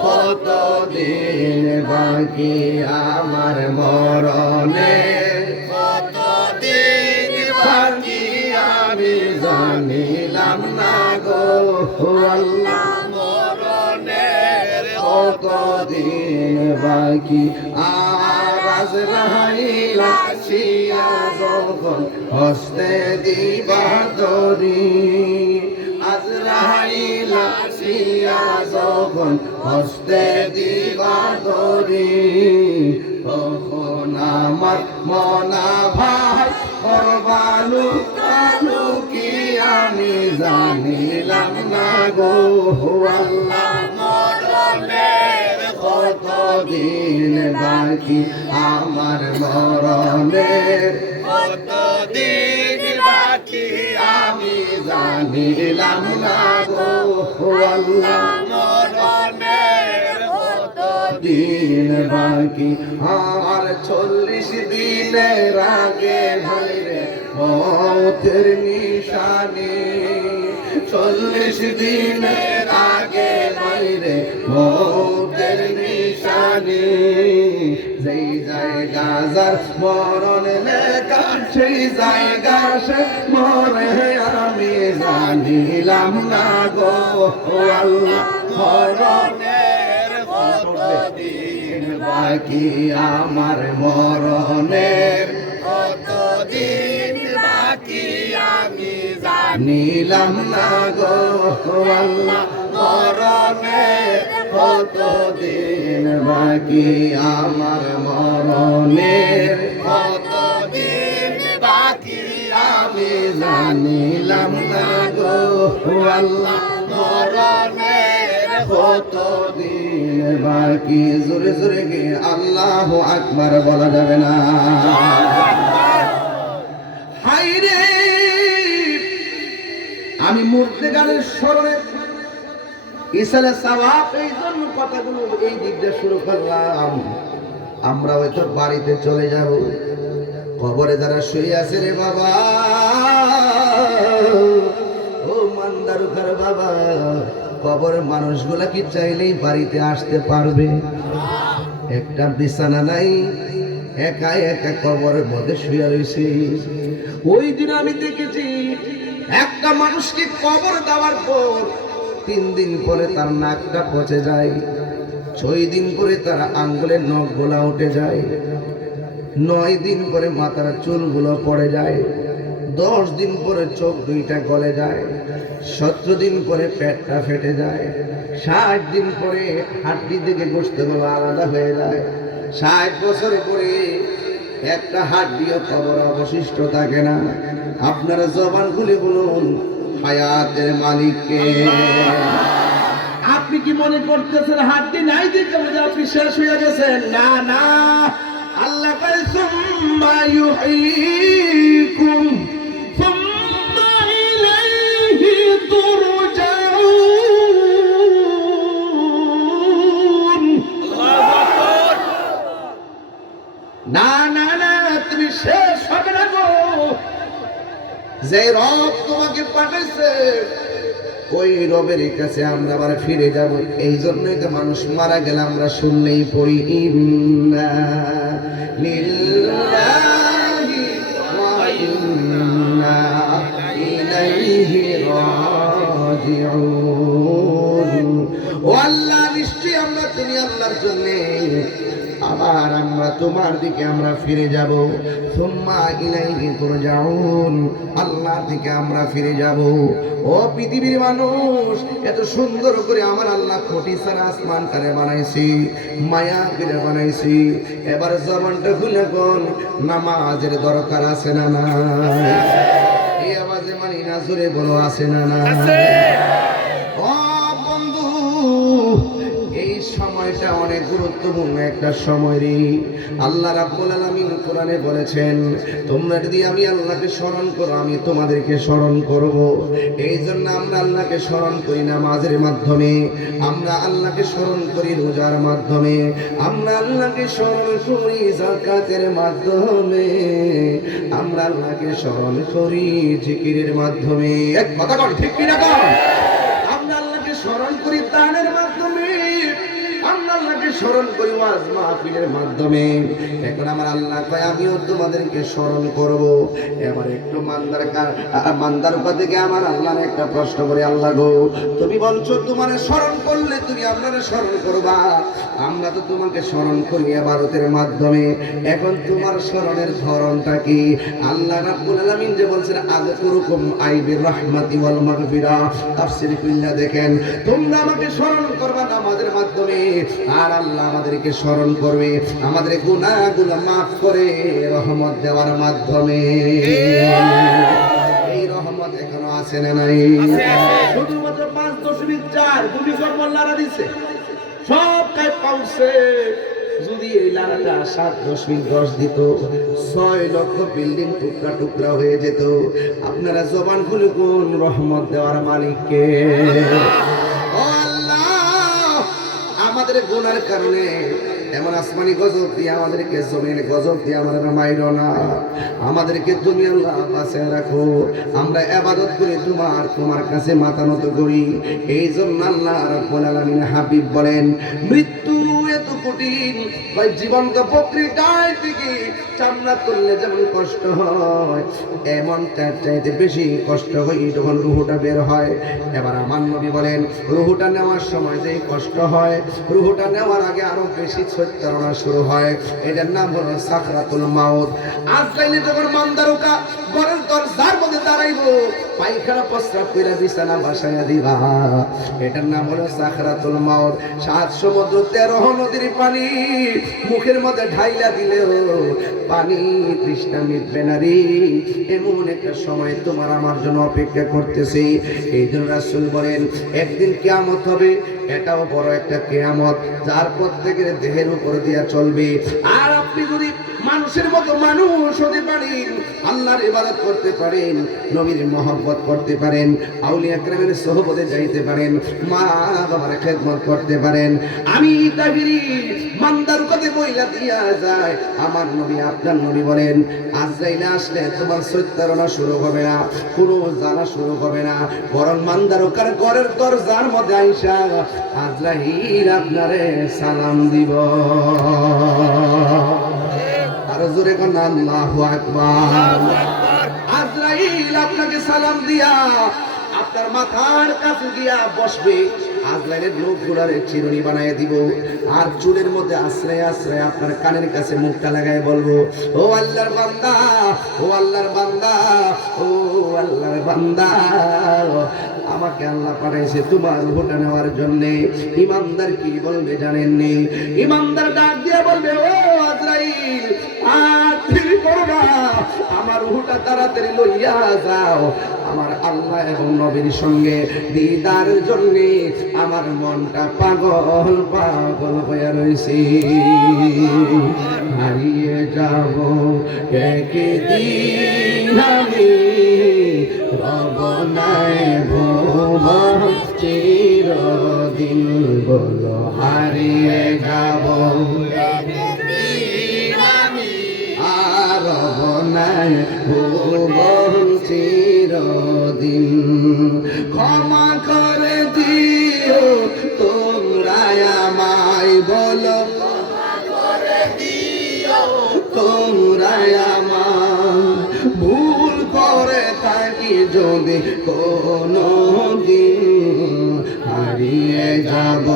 কতদিন বাকি আমার মরণে, কতদিন বাকি আমি জানিলাম না গো আল্লাহ, মরণের কতদিন বাকি। আর আজরাইল আসিয়া যখন হস্তে দিবা দরি, আজরাইল আসিয়া যখন হস্তে দিবা দরি, তখন আমার মনা ভাই করবালু কালু কি আমি জানিলাম না গো আল্লাহ, মরণের কতদিন বাকি আমার মরণের, কতদিন বাকি আমি জানিলাম না গো আল্লাহ, মরণের দিন বাকি, আর 40 দিনের আগে ভাইরে মৌতের নিশানি, 40 দিনের আগে ভাইরে মৌতের নিশানি। যেই জায়গা যার মরণ লেখা সেই জায়গা সে মরে আমি জানিলাম না গো আল্লাহ, মরণের কতদিন বাকি, আমার মরণের কতদিন বাকি আমি জানিলাম না গো আল্লাহ, মরণের কতদিন বাকি, আমার মরণের কতদিন বাকি আমি জানিলাম না গো আল্লাহ, মরণের কতদিন বাকি। জোরে জোরে গিয়ে আল্লাহু আকবার বলা যাবে না? হায়রে আমি মুর্তেগানের স্মরণে ইসালে সওয়াব, এই জন্য কথাগুলো এই দিক দিয়ে শুরু করলাম। আমরা হয়তো বাড়িতে চলে যাব, কবরে যারা শুয়ে আছে রে বাবা, ও মান্দারুকার বাবা, কবরের মানুষগুলা কি চাইলেই বাড়িতে আসতে পারবে? একটা বিছানা নাই, একা একা কবরের মধ্যে শুয়ে রয়েছে। ওই দিন আমি দেখেছি একটা মানুষকে কবর দেওয়ার পর 3 দিন পরে তার নাকটা পচে যায়, 6 দিন পরে তার আঙ্গুলের নখগুলা উঠে যায়, 9 দিন পরে মাথার চুলগুলো পড়ে যায়, 10 দিন পরে চোখ 2টা গলে যায়, 17 দিন পরে পেটটা ফেটে যায়, 60 দিন পরে হাড্ডি থেকে গোশতগুলো আলাদা হয়ে যায়, 60 বছর পরে একটা হাড্ডিও কবর অবশিষ্ট থাকে না। আপনারা জবান খুলে বলুন হায়াতের মালিককে। আপনি কি মনে করতেছেন হাড্ডি নাই দেখে বুঝে আপনি শেষ হয়ে গেছেন? না না, আল্লাহ কয় সুম্মা ইউহয়িকুম সুম্মা ইলাইহি তুরজাউন। না না না, তুমি শেষ হবে না গো। যে রব তোমাকে পাঠাইছে ওই রবের কাছে আমরা আবার ফিরে যাব। এই জন্যই তো মানুষ মারা গেলে আমরা শুনলেই পড়ি ইন্না লিল্লাহি ওয়া ইন্না ইলাইহি রাজিউন। ও আল্লাহ, নিশ্চয়ই আমরা তুমি আল্লাহর জন্য, আবার আমরা তোমার দিকে আমরা ফিরে যাব। সুম্মা ইলাইহি তুরজাউন, আল্লাহর দিকে আমরা ফিরে যাব। ও পৃথিবীর মানুষ, এত সুন্দর করে আমার আল্লাহ কোটি সারা আসমান করে বানাইছি, মায়া করে বানাইছি। এবার জবানটা খুলে কোন নামাজের দরকার আছে না না? এই আওয়াজে মানি না, জোরে বলো আছে না না? ও বন্ধু, এই সময়টা অনেক গুরুত্বপূর্ণ একটা সময় রে। আল্লাহ রাব্বুল আলামিন কোরআনে বলেছেন, তোমরা যদি আমি আল্লাহকে স্মরণ করো আমি তোমাদেরকে স্মরণ করব। এই জন্য আমরা আল্লাহকে স্মরণ করি নামাজের মাধ্যমে, আমরা আল্লাহকে স্মরণ করি রোজার মাধ্যমে, আমরা আল্লাহকে স্মরণ করি যাকাতের মাধ্যমে, আমরা আল্লাহকে স্মরণ করি জিকিরের মাধ্যমে। এক কথা কর, ঠিক কি না কর? আমরা আল্লাহকে স্মরণ করি দানের মাধ্যমে, আমরা আল্লাহকে স্মরণ করি ওয়াজ মাহফিলের মাধ্যমে। এখন আমার আল্লাহ কয় আমিও তোমাদেরকে স্মরণ করব। এবার একটু মান্দার উপর থেকে আমার আল্লাহর একটা প্রশ্ন করে, আল্লাহ গো, তুমি বলছো তোমার স্মরণ করলে তুমি আপনারা স্মরণ করবা, আমরা তো তোমাকে স্মরণ করি ইবাদতের মাধ্যমে। এখন তোমার স্মরণের ধরনটা কি? আল্লাহ রাব্বুল আলামিন যে বলছেন আযকুরুকুম আইবির রাহমাতি ওয়াল মাগফিরা, তাফসীর কুল্লা দেখেন, তোমরা আমাকে স্মরণ করবা নামাজের মাধ্যমে, আর আল্লাহ আমাদেরকে স্মরণ করবে আমাদের গুনাহগুলো মাফ করে রহমত দেওয়ার মাধ্যমে। এই রহমত এখনো আছে না নাই? শুধুমাত্র 5.4 ভূমি কর্মল্লারা দিছে, সব কাজ পাউছে। যদি এই লারাটা 7.10 দিত, 6 লক্ষ বিল্ডিং টুকরা টুকরা হয়ে যেত। আপনারা জবান খুলে কোন রহমত দেওয়ার মালিককে? ও আল্লাহ, আমাদের গুনাহ যাওয়ার কারণে এমন আসমানি গজব দিয়ে আমাদেরকে জমিনে গজব দিয়ে আমাদের মাইরো না, আমাদেরকে তুমি আল্লাহ বাঁচিয়ে রাখো। আমরা ইবাদত করি তোমার কাছে মাথা নত করি। এই জন্য আল্লাহ রাব্বুল আলামিন হাবিব বলেন, মৃত্যু এত কঠিন, ভাই জীবন্ত প্রক্রিয়ায় থেকে চামড়া তুললে যেমন কষ্ট হয়, এমন তার চাইতে বেশি কষ্ট হয় যখন রুহুটা বের হয়। এবার আমার নবী বলেন, রুহুটা নেওয়ার সময় যে কষ্ট হয়, রুহুটা নেওয়ার আগে আরো বেশি ছত্তরণা শুরু হয়। এটার নাম হলো সাকরাতুল মাউত। আজরাইল যখন মান্দারুকা ঘরের দরজার মধ্যে দাঁড়াইবো, পায়খানা প্রস্রাব করে বিছানা বাসায়া দিবা, এটার নাম হলো সাকরাতুল মাউত। 7 সমুদ্র 13 নদীর পানি মুখের মধ্যে ঢাইলা দিলেও পানি তৃষ্ণা মিটবে না রে। এমন একটা সময় তোমার আমার জন্য অপেক্ষা করতেছে। এই জন্য রাসূল বলেন, একদিন কিয়ামত হবে, এটাও বড় একটা কিয়ামত, যার প্রত্যেকের দেহের উপর দিয়া চলবে। আর আপনি যদি মানুষের মতো মানুষ হতে পারেন, আল্লাহর ইবাদত করতে পারেন, নবীর মহব্বত করতে পারেন, আউলিয়া কেরামের সোহবতে যাইতে পারেন, মা বাবার খেদমত করতে পারেন, আমি তাহিরি মান্দারুকাতে বইলা দিয়া যায়। আমার নবী আপনার নবী বলেন, আজরাইল আসলে তোমার সত্যারণা শুরু হবে না, কোনো জ্বালা শুরু হবে না, বরং মান্দারুকার ঘরের দরজার মধ্যে আইসা আজরাইল আপনারে সালাম দিব। আর জোরে কোন আল্লাহু আকবার। আজরাইল আপনাকে সালাম দিয়া আপনার মাথার কাছে গিয়া বসবে। আজরাইলের লোক গুলারে চিরুনি বানায় দিব, আর চুলের মধ্যে আশ্রয় আশ্রয় আপনার কানের কাছে মুখটা লাগায় বলবো, ও আল্লাহর বান্দা, ও আল্লাহর বান্দা, ও আল্লাহর বান্দা, আমাকে আল্লাহ পাঠাইছে তোমার রূহটা নেওয়ার জন্যে। ইমানদার কি বলবে জানেননি? ইমানদার ডাক দিয়ে বলবে, ও আজরাইল, আর দেরি করো না, আমার রূহটা তাড়াতাড়ি লইয়া যাও, আমার আল্লাহ এবং নবীর সঙ্গে দিদারের জন্য আমার মনটা পাগল পাগল হয়ে রয়েছে। হারিয়ে যাব একদিন আমি, রব নাই ভুবন চিরদিন, বলো হারিয়ে যাব আর রব নাই ভুবন চিরদিন। ক্ষমা করে দিও তোমরা আমায়, বলো তোমরা আমায়, ভুল করে থাকি যদি কোনো দিন, হারিয়ে যাব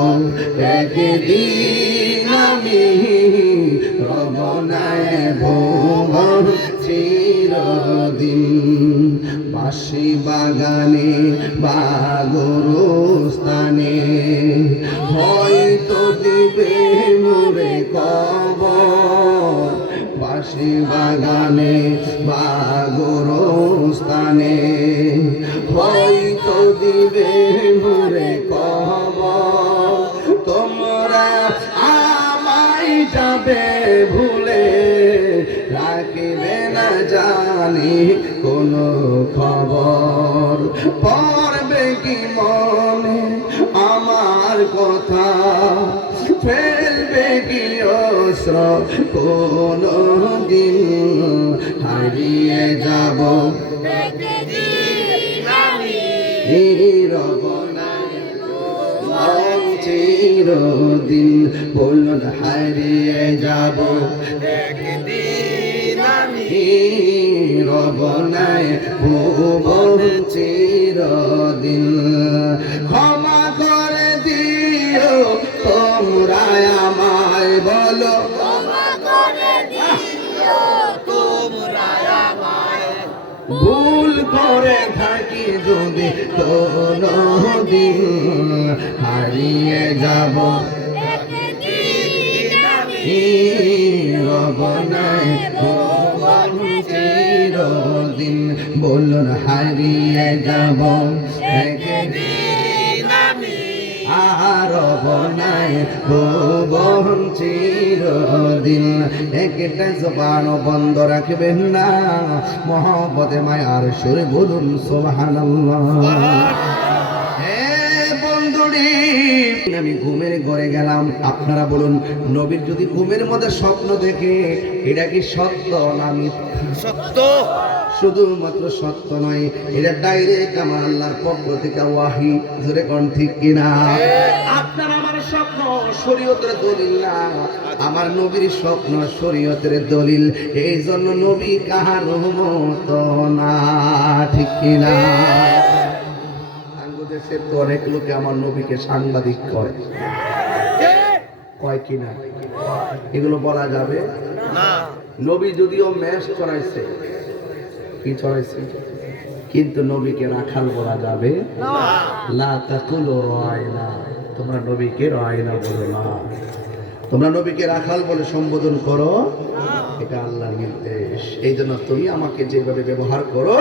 একদিন আমি, রব নাই ভুবন চিরদিন। বাঁশি বাগানে বা গোরস্থানে হয়তো দিবে মোরে কবর, বাঁশি বাগানে বা গোরস্থানে হয়তো দিবে মোরে কবর। তোমরা আমায় যাবে ভুলে, রাখিবে না জানি কোনো খবর, পড়বে কি মনে আমার কথা, ফেলবে কি অস্ত্র কোনো দিন, হারিয়ে যাব রব নাই ভুবন চিরদিন, বলুন হারিয়ে যাব একদিন আমি, রব নাই ভুবন চিরদিন। ক্ষমা করে দিও তোমরা আমায়, বলো ভুল করে থাকি যদি কোনো দিন, হারিয়ে যাব রব নাই ভুবন চিরদিন, বলুন হারিয়ে যাব একদিন আমি, আর রব নাই ভুবন চিরদিন। একটা জবান বন্ধ রাখবেন না, মহব্বতে মায়ার সুরে বলুন সুবহানাল্লাহ। হে বন্ধুরে আমি ঘুমের ঘরে গেলাম। আপনারা বলুন, নবীর যদি ঘুমের মধ্যে স্বপ্ন দেখে এটা কি সত্য না মিথ্যা? সত্য। শুধুমাত্র সত্য নয়, এটা ডাইরেক্ট আমার আল্লাহর পক্ষ থেকে ওয়াহি। জোরে কোন ঠিক কিনা? আপনার আমার স্বপ্ন শরীয়তের দলিল না, আমার নবীর স্বপ্ন শরীয়তের দলিল। এই জন্য নবী কাহার রহমত না, ঠিক কিনা? বাংলাদেশের তো অনেক লোকে আমার নবীকে সাংবাদিক কয়, কয় কিনা? এগুলো বলা যাবে না। নবী যদিও মেষ চড়াইছে, কি চড়াইছে, কিন্তু নবীকে রাখাল বলা যাবে লা তাকুলু রায়না। তোমরা নবীকে রায়না বলো না, তোমরা নবীকে রাখাল বলে সম্বোধন করো, এটা আল্লাহর নির্দেশ। এই জন্য তুমি আমাকে যেভাবে ব্যবহার করো,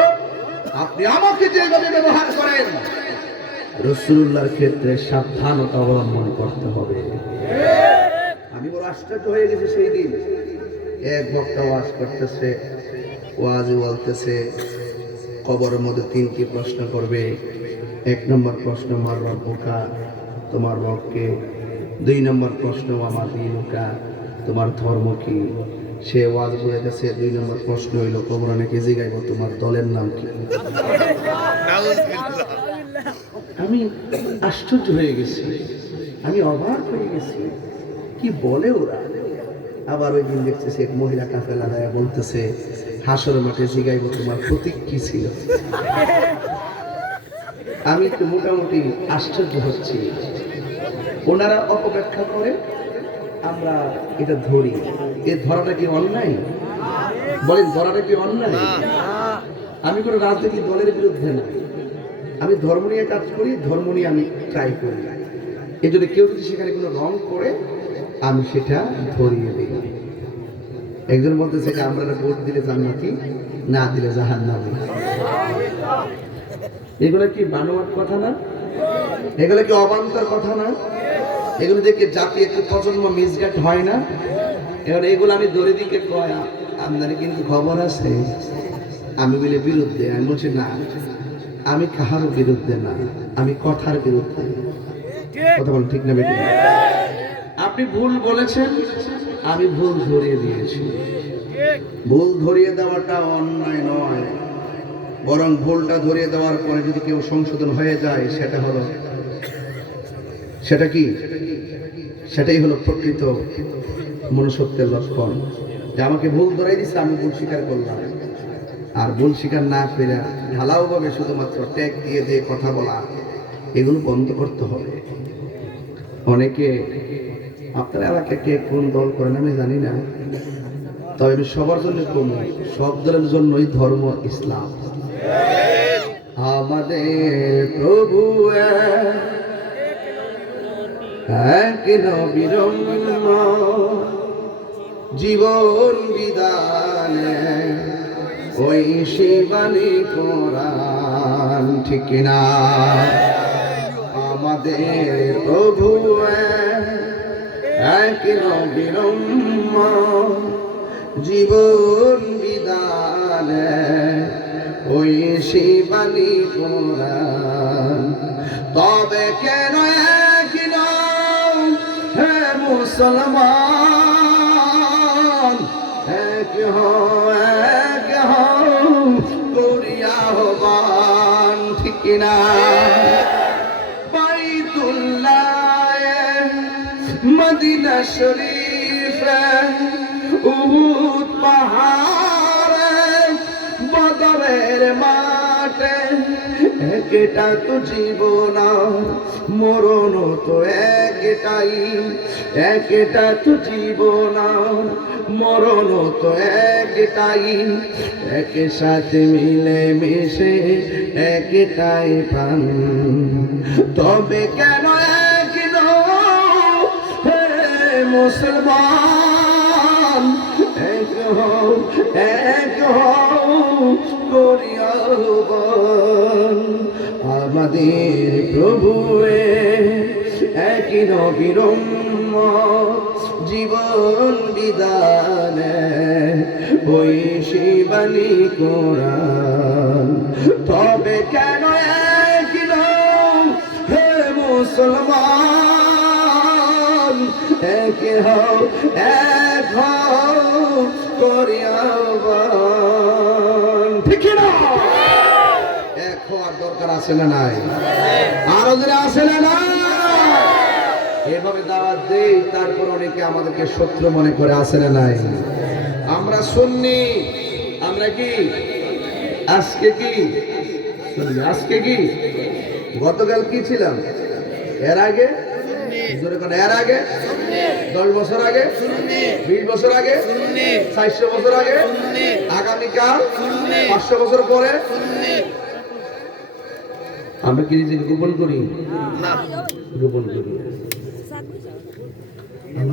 আপনি আমাকে যেভাবে ব্যবহার করেন, রাসূলুল্লাহর ক্ষেত্রে সাবধানতা অবলম্বন করতে হবে। আমি বড় আশ্চর্য হয়ে গেছি সেই দিন, এক বক্তা ওয়াজ করতেছে, ওয়াজে বলতেছে কবরের মধ্যে 3টি প্রশ্ন করবে। 1 নম্বর প্রশ্ন মার রব্বুকা, তোমার রবকে। 2 নম্বর প্রশ্ন আমার দিনুকা, তোমার ধর্ম কি। সে ওয়াজ বলেছে 2 নম্বর প্রশ্ন হইল কবর নাকি জিগাইব তোমার দলের নাম কি। আমি আশ্চর্য হয়ে গেছি, আমি অবাক হয়ে গেছি, কি বলে ওরা। আবার ওই দিন দেখতেছি এক মহিলা কাফেলা গায়ে বলতেছে হাসরের মাঠে জিগাইব তোমার প্রতীক কি ছিল। আমি একটু মোটামুটি আশ্চর্য হচ্ছি। ওনারা অপব্যাখ্যা করে, আমরা এটা ধরি। এ ধরাটা কি অন্যায়? বলেন, ধরাটা কি অন্যায়? আমি কোনো রাজনৈতিক দলের বিরুদ্ধে না, আমি ধর্ম নিয়ে কাজ করি, ধর্ম নিয়ে আমি ট্রাই করি। এই জন্য কেউ যদি সেখানে কোনো রং করে আমি সেটা ধরিয়ে দিই। একজন বলতেছে যে আমরা ভোট দিলে জান্নাতি, না দিলে জাহান্নামী। এগুলো কি বানোয়াট কথা না? এগুলো কি অবান্তর কথা না? এগুলো দেখে জাতি একটু প্রজন্ম মিসগাইড হয় না? এবার এগুলো আমি ধরে দিকে কয় আপনার কিন্তু খবর আছে, আমি বলে বিরুদ্ধে। আমি বলছি না, আমি কাহারও বিরুদ্ধে না, আমি কথার বিরুদ্ধে। কথা বলেন ঠিক না বেটি? আপনি ভুল বলেছেন, আমি ভুল ধরিয়ে দিয়েছি। ভুল ধরিয়ে দেওয়াটা অন্যায় নয়, বরং ভুলটা ধরিয়ে দেওয়ার পরে যদি কেউ সংশোধন হয়ে যায়, সেটা হলো, সেটা কি, সেটাই হলো প্রকৃত মনুষ্যত্বের লক্ষণ। যে আমাকে ভুল ধরাই দিচ্ছে, আমি ভুল স্বীকার করলাম। আর ভুল স্বীকার না করে ঢালাওভাবে শুধুমাত্র ট্যাগ দিয়ে দিয়ে কথা বলা, এগুলো বন্ধ করতে হবে। অনেকে আপনার এলাকায় কে কোন দল করেন আমি জানি না, তবে আমি সবার জন্য কোন সব দলের জন্যই ধর্ম ইসলাম। আমাদের প্রভু এক নবীর জীবন বিদানে ওই শিবানী কোরআন, ঠিক না? আমাদের প্রভু এক নবীর জীবন বিদানে ওই শিবানী কোরআন। তবে কেন এক নাম হে মুসলমান, এক করিয়া হবান, ঠিক না? বাইতুল্লাহ মদিনা শরীফ উহুদ পাহাড়ে বদরের মাঠে একটা তো জীবন মরণ তো একটাই, একটা তো জীবন মরণ তো একটাই, একের সাথে মিলে মিশে একটাই প্রাণ। তবে কেন এক হে মুসলমান, এক করিয়া আমাদের প্রভু এক নবীর জীবন বিদানে ওই শিবানী কোরআন। তবে কেন এক হে মুসলমান, মুসলমান, এক হও এক হও করিয়াবান। ঠিক না? এক হওয়ার দরকার আছে না নাই? আরো যারা আছে না না, এভাবে দাওয়াত দেই, তারপর অনেকে আমাদেরকে শত্রু মনে করে, আছে না নাই? আমরা সুন্নি, আমরা কি আজকে কি সুন্নি? আজকে কি গতকাল কি ছিলাম? এর আগে এর আগে 10 বছর আগে, 20 বছর আগে, 400 বছর আগে, আগামীকাল 500 বছর পরে আমরা কি নিজেকে গোপন করি? গোপন করি।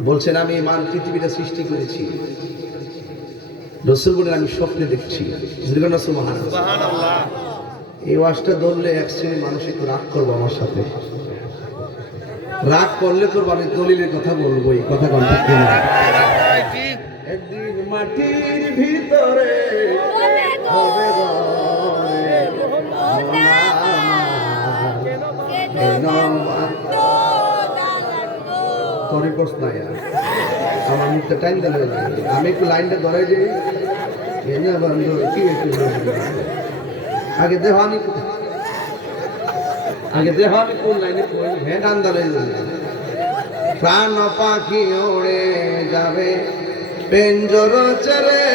বলছেন আমি পৃথিবীটা সৃষ্টি করেছি, রাসূল বলেন আমি স্বপ্নে দেখছি। সুবহানাল্লাহ। এই ওয়াজটা ধরলে এক শ্রেণীর মানুষ একটু রাগ করবো আমার সাথে। রাগ করলে করবো, আমি দলিলের কথা বলবো, এই কথা ঠিক কিনা? একদিন মাটির ভিতরে হবে আমার মুখটা টাইম দিলে আমি একটু লাইনটা ধরে যাই। আগে দেহ আমি কোন লাইনে হ্যাঁ টান ধরে প্রাণ পাখি ওড়ে যাবে পেঞ্জর চরে,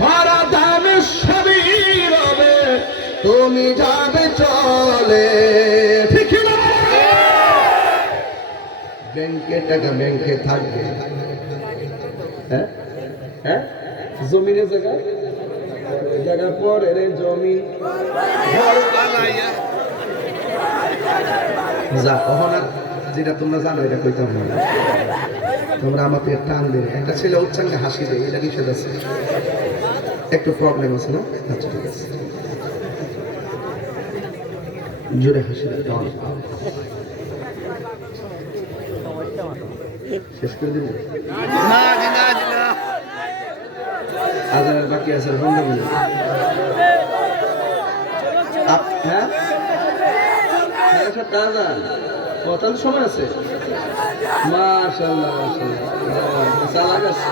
ভরা দামে সবই রবে, তুমি যাবে চলে। ঠিক না? ব্যাংকে টাকা ব্যাংকে থাকবে, হ্যাঁ হ্যাঁ, জমিনের জায়গায় জায়গা পরে রে জমি যা কখন আর যেটা তোমরা জানো এটা কইতাম না। তোমরা আমাকে টান দিন, একটা ছেলে উচ্চাঙ্গে হাসি দেয়, এটা নিষেধ আছে, একটু প্রবলেম আছে না? আচ্ছা ঠিক আছে, জোরে হাসি দেয়। শেষ করে দিন আজানের বাকি আছে বন্ধুগুলো। হ্যাঁ কত সময় আছে? মাশাআল্লাহ মাশাআল্লাহ, চালাক আছে,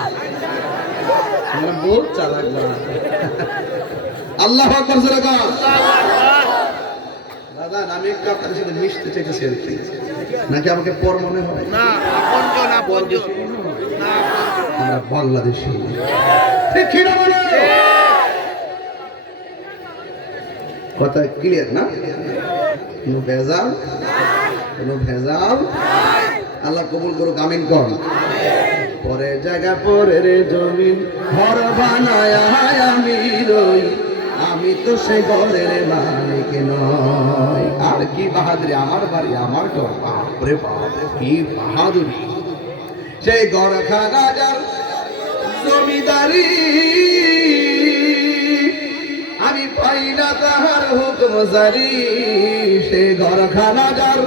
বহুত চালাক। আল্লাহু আকবার। দাদা আমি একটু আপনার সাথে মিশতে চাইতেছি আর কি, নাকি আমাকে পর মনে হয়? না, আমরা বাংলাদেশি। কথা ক্লিয়ার না? কোনো ভেজাল, কোনো ভেজাল। আল্লাহ কবুল করুক, আমিন কর। পরে জায়গা পরে রে জমিন ঘর বানায় আমি রই, আমি তো সে ঘরের মালিক নয়। আর কি বাহাদুরি, আমার বাড়ি আমার ঘর, বাপরে বাপ কি বাহাদুরি। সেই ঘর খানা যার জমিদারি, আমি পাই না তাহার হুকুম জারি। সে ঘর খানা যার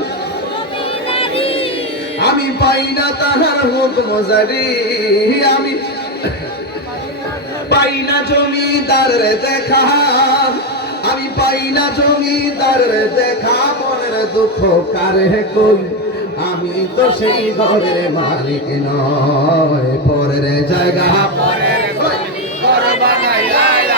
আমি পাই না তাহার হুকুম জারি। আমি পাই না জমিদারের দেখা, আমি পাই না জমিদারের দেখা। মনের দুঃখ কারে কই, আমি তো সেই ঘরের মালিক নয়। পরের জায়গা পরের ঘর বানাই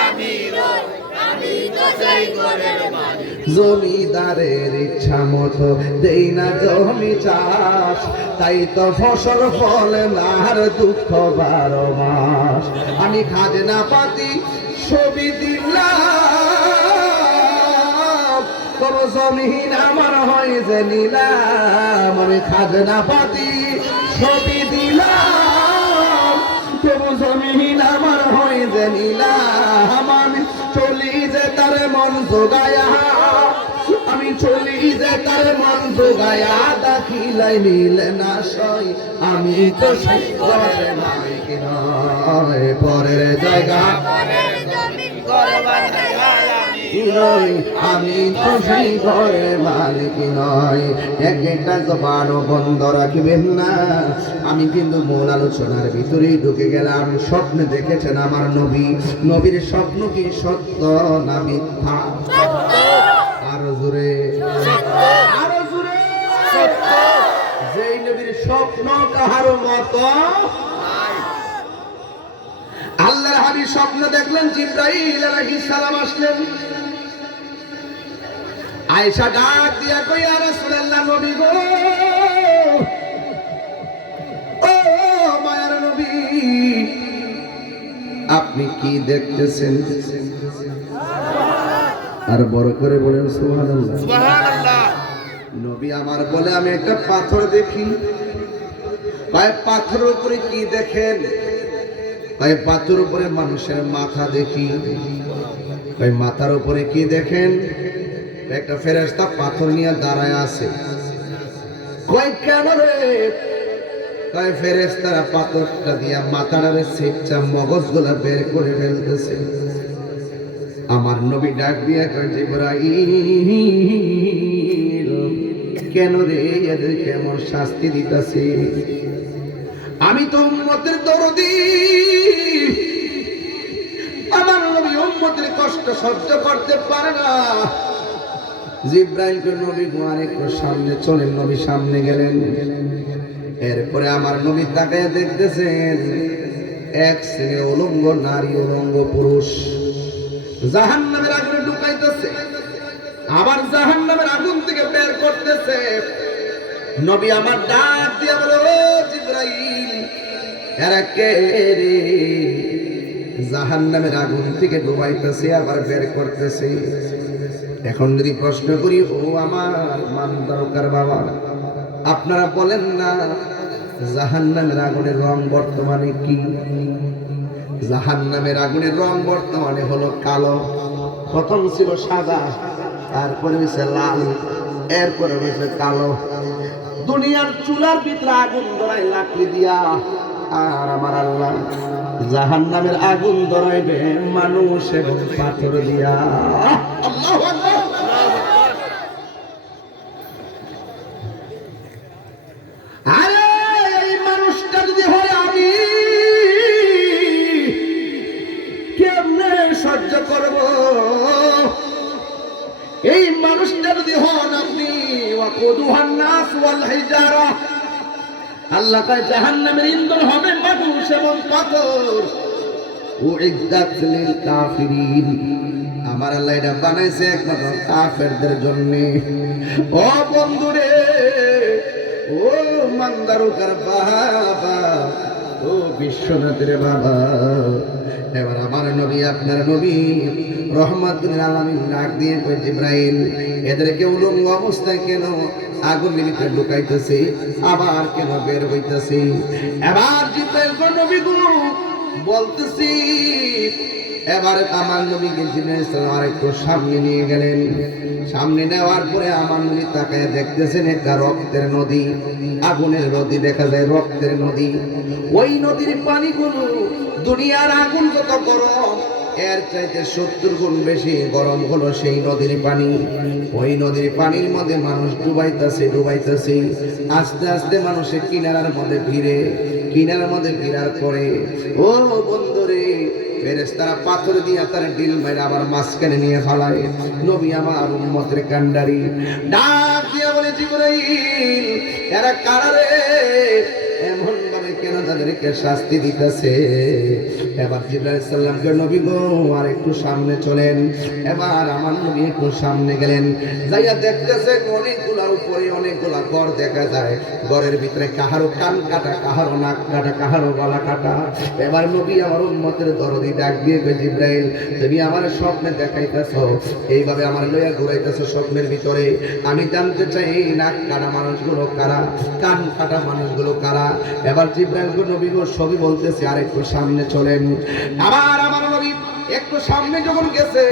আমি রই, আমি তো সেই ঘরের মালিক। জমিদারের ইচ্ছা মতো দেই না জমি চাষ, তাই তো ফসল ফলে না আর দুঃখ 12 মাস। আমি খাজনা পাতি ছবি দিলাম, তবু জমিন আমার হয় যে নিলাম। আমি খাজনা পাতি ছবি দিলাম, তবু জমিন আমার হয় যে নিলাম। আমি চলি যে তার মন জোগায়া, আমি চলি যে তার মন জোগায়া। দাখিলাই নিলে না সই, আমি তো সেই ঘরের মালিক নয়। পরের জায়গা আমি তো সেই ঘরের মালিক নয়। একটা জবানও বন্ধ রাখবেন না। আমি কিন্তু মূল আলোচনার ভিতরেই ঢুকে গেলাম। স্বপ্নে দেখেছেন আমার নবী, নবীর স্বপ্ন কি সত্য না মিথ্যা? আরো জোরে, আরো স্বপ্ন কাহার মতো আল্লাহর হাবিব স্বপ্ন দেখলেন, জিবরাইল আলাইহিস সালাম আসলেন। আয়েশা ডাক দিয়া কই, ইয়া রাসূলুল্লাহ, নবী গো, ও মায়ার নবী, আপনি কি দেখতেছেন? আর বড় করে বলেন সুবহানাল্লাহ। সুবহানাল্লাহ। নবী আমার বলে, আমি একটা পাথর দেখি। কয় পাথরের উপরে কি দেখেন? কয় পাথরের উপরে মানুষের মাথা দেখি। কয় মাথার উপরে কি দেখেন? একটা ফেরেশতা পাথর নিয়ে দাঁড়ায় আছে। কয় কেন রে? কয় ফেরেশতারা পাথরটা দিয়া মাথাটারে সেচ্চা মগজগুলা বের করে ফেলতেছে। আমার নবী ডাক দিয়া কয়, জিবরাইল, কেন রে এদেরকে এমন শাস্তি দিতেছে? আমি তো উম্মতের দরদি, আমার নবী উম্মতের কষ্ট সহ্য করতে পারে না। জিবরাইল কই, নবী গো, আরেকটু সামনে চলেন। নবী সামনে গেলেন। এরপরে আমার নবী তাকায় দেখতেছেন, এক শ্রেণীর উলঙ্গ নারী, উলঙ্গ পুরুষ জাহান্নামের আগুনে ঢুকাইতেছে, আবার জাহান্নামের আগুন থেকে বের করতেছে। নবী আমার ডাক দিয়া বলে, ও জিবরাইল, এরা কে রে? জাহান্নামের আগুন থেকে ডুবাইতেছে, আবার বের করতেছে। এখন যদি প্রশ্ন করি, ও আমার মানদারকার বাবা, আপনারা বলেন না জাহান্নামের আগুনের রং বর্তমানে কি? জাহান্নামের আগুনের রং বর্তমানে হলো কালো। প্রথম ছিল সাদা, তারপরে হয়েছে লাল, এরপরে হয়েছে কালো। দুনিয়ার চুলার ভিতরে আগুন ধরাই লাকড়ি দিয়া, আর আমার আল্লাহ জাহান্নামের আগুন ধরাইবে মানুষ এবং পাথর দিয়া। আল্লাহু আকবার। আরে এই মানুষটা যদি হয় আমি, কেমনে সহ্য করব? এই মানুষটা যদি হন আপনি, ওয়াকুদুহান নাস ওয়াল হিজারা, আল্লাহ কয় জাহান্নামের ইন্ধন হবে মানুষ এবং পাথর। উইদ্দাত লিল কাফিরিন, আমার আল্লাহ এটা বানাইছে একমাত্র কাফেরদের জন্য। ও বন্ধুরে, ও মান্দারুকার বাবা, ও বিশ্বনাথের বাবা, এবার আমার নবী, আপনার নবী রহমাতুল আলামিন ডাক দিয়ে কই, জিবরাইল, এদেরকে উলঙ্গ অবস্থায় কেন আগুনের ভিতরে ঢুকাইতেছে, আবার কেন বের হইতেছে? এবার জিবরাইল কই, নবী গো, বলতেছি। এবার আমার নবীকে জিবরাইল সাল্লাল্লাহু আলাইহি ওয়াসাল্লাম সামনে নিয়ে গেলেন। সামনে নেওয়ার পরে আমার নবী তাকায় দেখতেছেন একটা রক্তের নদী, আগুনের নদী দেখা যায়, রক্তের নদী। ওই নদীর পানিগুলো দুনিয়ার আগুন যত গরম, এর চাইতে 70 গুণ বেশি গরম হলো সেই নদীর পানি। ওই নদীর পানির মধ্যে মানুষ ডুবাইতেছে। আস্তে আস্তে মানুষের কিনারার মধ্যে ভিড়ে, কিনারার মধ্যে ভিড়ার পরে, ও বন্ধুরে, ফেরেশতারা পাথর দিয়ে তার ডিল মেরে আবার মাঝখানে নিয়ে ফেলায়। নবী আমার উম্মতের কান্ডারি ডাক দিয়া বলে, জিবরাইল, এরা কারা রে? এমন ভাবে কেন তাদেরকে শাস্তি দিতেছে? এবার জিবরাইল সাল্লামকে, নবী গো, আর একটু সামনে চলেন। এবার আমার নবী একটু সামনে গেলেন, যাইয়া দেখতেছেন অনেকগুলা উপরে অনেকগুলা ঘর দেখা যায়। ঘরের ভিতরে কাহারো কান কাটা, কাহারো নাক কাটা, কাহারো গলা কাটা। এবার নবী আমার উম্মতের দরদি ডাক দিয়ে কই, জিবরাইল, তুমি আমার স্বপ্নে দেখাইতেছো, এইভাবে আমার লইয়া ঘুরাইতেছো স্বপ্নের ভিতরে। আমি জানতে চাই এই নাক কাটা মানুষগুলো কারা, কান কাটা মানুষগুলো কারা? এবার জিবরাইল কই, নবী গো, সবই বলতেছে, আর একটু সামনে চলেন। আবার আমার নবী একটু সামনে যখন গেছে,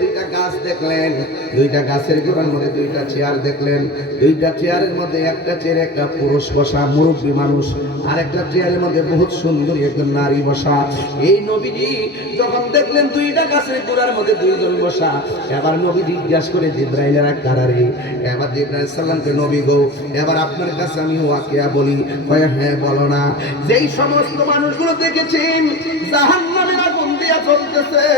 দুইটা গাছ দেখলেন, দুইটা গাছের গোড়ার মধ্যে দুইটা চেয়ার দেখলেন। দুইটা চেয়ারের মধ্যে একটা চেয়ারে একটা পুরুষ বসা, মুরব্বী মানুষ, আর একটা চেয়ারের মধ্যে বহুত সুন্দরী একজন নারী বসা। এই নবীজি যখন দেখলেন দুইটা গাছের গোড়ার মধ্যে দুইজন বসা, এবার নবী জিজ্ঞাসা করে, জিবরাইলেরা কারা রে? এবার জিবরাইল সাল্লামকে, নবী গো, এবার আপনার কাছে আমি ওয়াকিয়া বলি। কয়, হ্যাঁ বলো না। যেই সমস্ত মানুষগুলো দেখেছেন জাহান্নামের আগুন দিয়া চলতেছে, চলতেছে,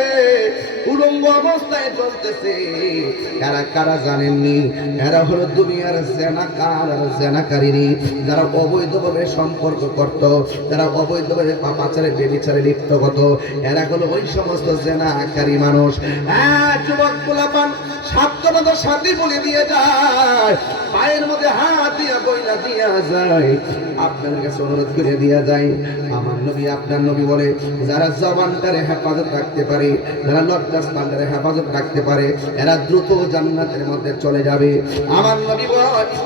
উলঙ্গ অবস্থায় চলতেছে। এরা কারা জানেননি? এরা হলো দুনিয়ার জেনাকার আর জেনাকারিনী, যারা অবৈধভাবে সম্পর্ক করত, যারা অবৈধভাবে পাপাচারে বেবিচারে লিপ্ত হতো। এরা হলো ওই সমস্ত জেনাকারী মানুষ। যুবক পোলাপান সাধ্যমতো সাথী বলে দিয়ে যায়, পায়ের মধ্যে হাত দিয়া বইলা দিয়া যায়। আপনাদের কাছে অনুরোধ করে দিয়া যায়, আমার নবী আপনার নবী বলে, যারা জবানটারে হেফাজত রাখতে পারে, যারা লজ্জাস্থানটারে হেফাজত রাখতে পারে, এরা দ্রুত জান্নাতের মধ্যে চলে যাবে। আমার নবী বলে,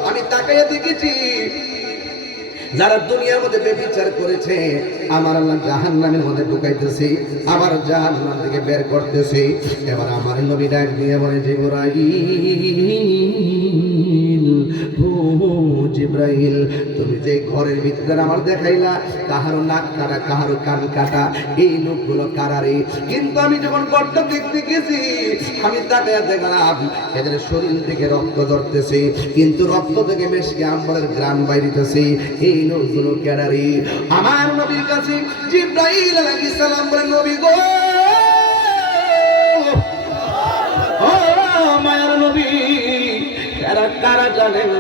আমি তাকাইয়া দেখেছি যারা দুনিয়ার মধ্যে বেবিচার করেছে, আমার আল্লাহ জাহান্নামের মধ্যে ঢুকাইতেছে, আবার জাহান্নাম থেকে বের করতেছে। এবার আমার নবী ডাক দিয়ে বলে, জিবরাইল, তুমি যে ঘরের ভিতরে আমার দেখাইলা, কাহারো নাক কাটা, কাহারো কান কাটা, এই লোকগুলো কারারে। কিন্তু আমি যখন গর্ত দেখতে গেছি, আমি তাকায়া দেখলাম এদের শরীর থেকে রক্ত ঝরতেছে, কিন্তু রক্ত থেকে মেশকে আমলের গ্রাম বাইরিতেছে। এই লোকগুলো কারারে। আমার নবীর কাছে জিবরাইল আলাইহিস সালাম বলে, নবী গো, ও মায়ার নবী, এরা কারা জানেন?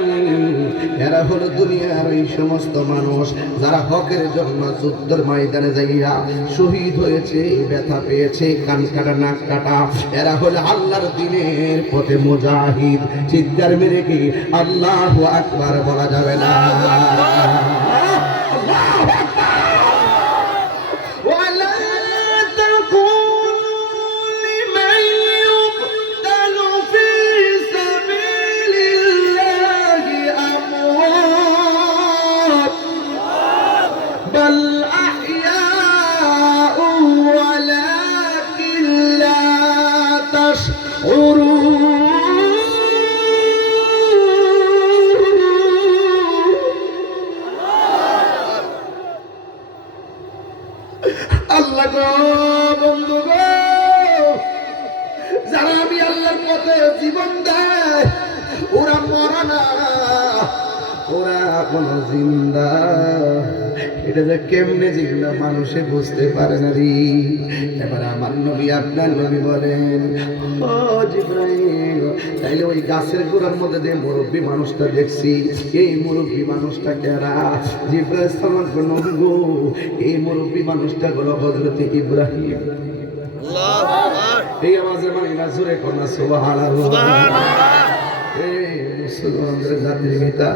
এরা হলো দুনিয়ার এই সমস্ত মানুষ যারা হকের জন্য যুদ্ধের ময়দানে যাইয়া শহীদ হয়েছে, ব্যথা পেয়েছে, কান কাটা, নাক কাটা। এরা হলো আল্লাহর দ্বীনের পথে মুজাহিদ। চিৎকার মেরে কি আল্লাহু আকবার বলা যাবে না? আল্লাহ গো, বন্ধু গো, যারা আমি আল্লাহর পথে জীবন দেয়, ওরা মরা না, ওরা এখনো জিন্দা। এটা যে কেমনে জিন্দা মানুষে বুঝতে পারে না রে। এবার আমার নবী আপনার নবী বলেন, ও জিবরাইল, তাইলে ওই গাছের গোড়ার মধ্যে যে মুরব্বী মানুষটা দেখছি, এই মুরব্বী মানুষটা কেরা? জিবরাইল সালাম নবী গো, এই মুরব্বী মানুষটা হলো হযরত ইব্রাহিম। এই আওয়াজের মানে না, জোরে কোনা সুবহানাল্লাহ। মুসলমানদের জাতির পিতা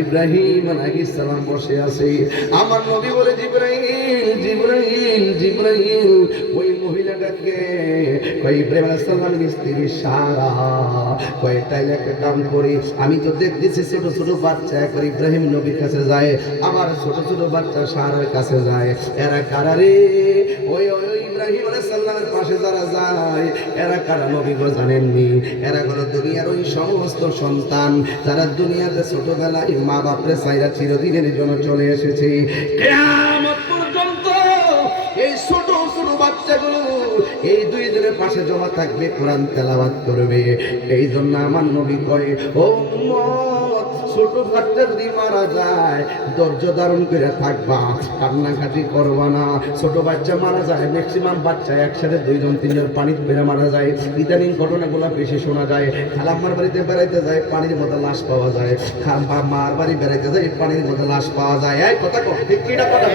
ইব্রাহিম আলাইহিস সালাম বসে আছে। আমার নবী বলে, জিবরাইল, জিবরাইল, জিবরাইল। ওই মহিলাটাকে কই ইব্রাহিম আলাইহিস সালামের স্ত্রী সারা, কই তাইলে একটা কাম করি, আমি তো দেখতেছি ছোট ছোট বাচ্চা একবার ইব্রাহিম নবীর কাছে যায়, আবার ছোট ছোট বাচ্চা সারার কাছে যায়। এরা কারা রে? ওই ইব্রাহিম আলাইহিস সালামের পাশে যারা যায়, এরা কারা নবী গো জানেননি? এরা হলো দুনিয়ার ওই সমস্ত সন্তান যারা দুনিয়াতে ছোটবেলায় মা বাপরে সাইরা চিরদিনের জন্য চলে এসেছে। কিয়ামত পর্যন্ত এই ছোট ছোট বাচ্চাগুলো এই দুই দিনের পাশে জমা থাকবে, কোরআন তেলাওয়াত করবে। এই জন্য আমার নবী কয়, ও উম্মত, ছোট বাচ্চা যদি মারা যায় ধৈর্য ধারণ করে থাকবা, কান্নাকাটি করবা না। ছোট বাচ্চা মারা যায়, ম্যাক্সিমাম বাচ্চা একসাথে দুইজন তিনজন পানিতে বেড়ে মারা যায়। ইদানিং ঘটনাগুলো বেশি শোনা যায়। খালাম্মার বাড়িতে বেড়াইতে যায়, পানির মধ্যে লাশ পাওয়া যায়। মার বাড়ি বেড়াইতে যায়, পানির মধ্যে লাশ পাওয়া যায়। এই কথা ঠিক কিনা কথা?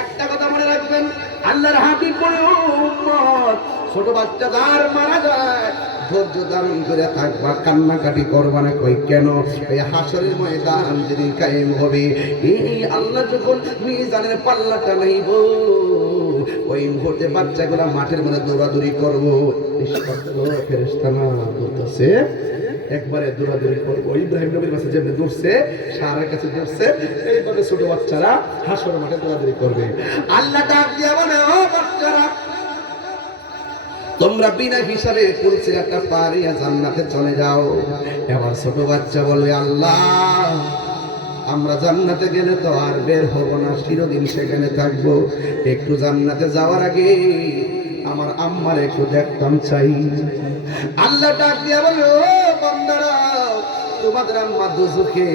একটা কথা মনে রাখবেন, আল্লাহর হাবিব বলে, ও উম্মত, ছোট বাচ্চা যার মারা যায় ধৈর্য ধারণ করে থাকবা, কান্নাকাটি করবা না। কই কেন? এই হাসরের ময়দান যেদিন কায়েম হবে, এই আল্লাহ যখন মিজানের পাল্লাটা নেইব, ওই মুহূর্তে বাচ্চাগুলা মাঠের মধ্যে দৌড়াদৌড়ি করবো। ফেরেশতা না বলতেছে, একবারে দৌড়াদৌড়ি করবো। ইব্রাহিম নবীর কাছে যেমনি দৌড়ছে, সারার কাছে দৌড়ছে, এইভাবে ছোট বাচ্চারা হাসরের মাঠে দৌড়াদৌড়ি করবে। আল্লাহ ডাক দিয়া বলে, ও বাচ্চারা, তোমরা বিনা হিসাবে পুলসিরাতটা পারিয়া জান্নাতে চলে যাও। এবার ছোট বাচ্চা বলে, আল্লাহ, আমরা জান্নাতে গেলে তো আর বের হব না, চিরদিন সেখানে থাকবো। একটু জান্নাতে যাওয়ার আগে আমার আম্মার একটু দেখতাম চাই। আল্লাহ ডাক দিয়া বলে, ও বান্দারা, তোমাদের আম্মা দুজুকে।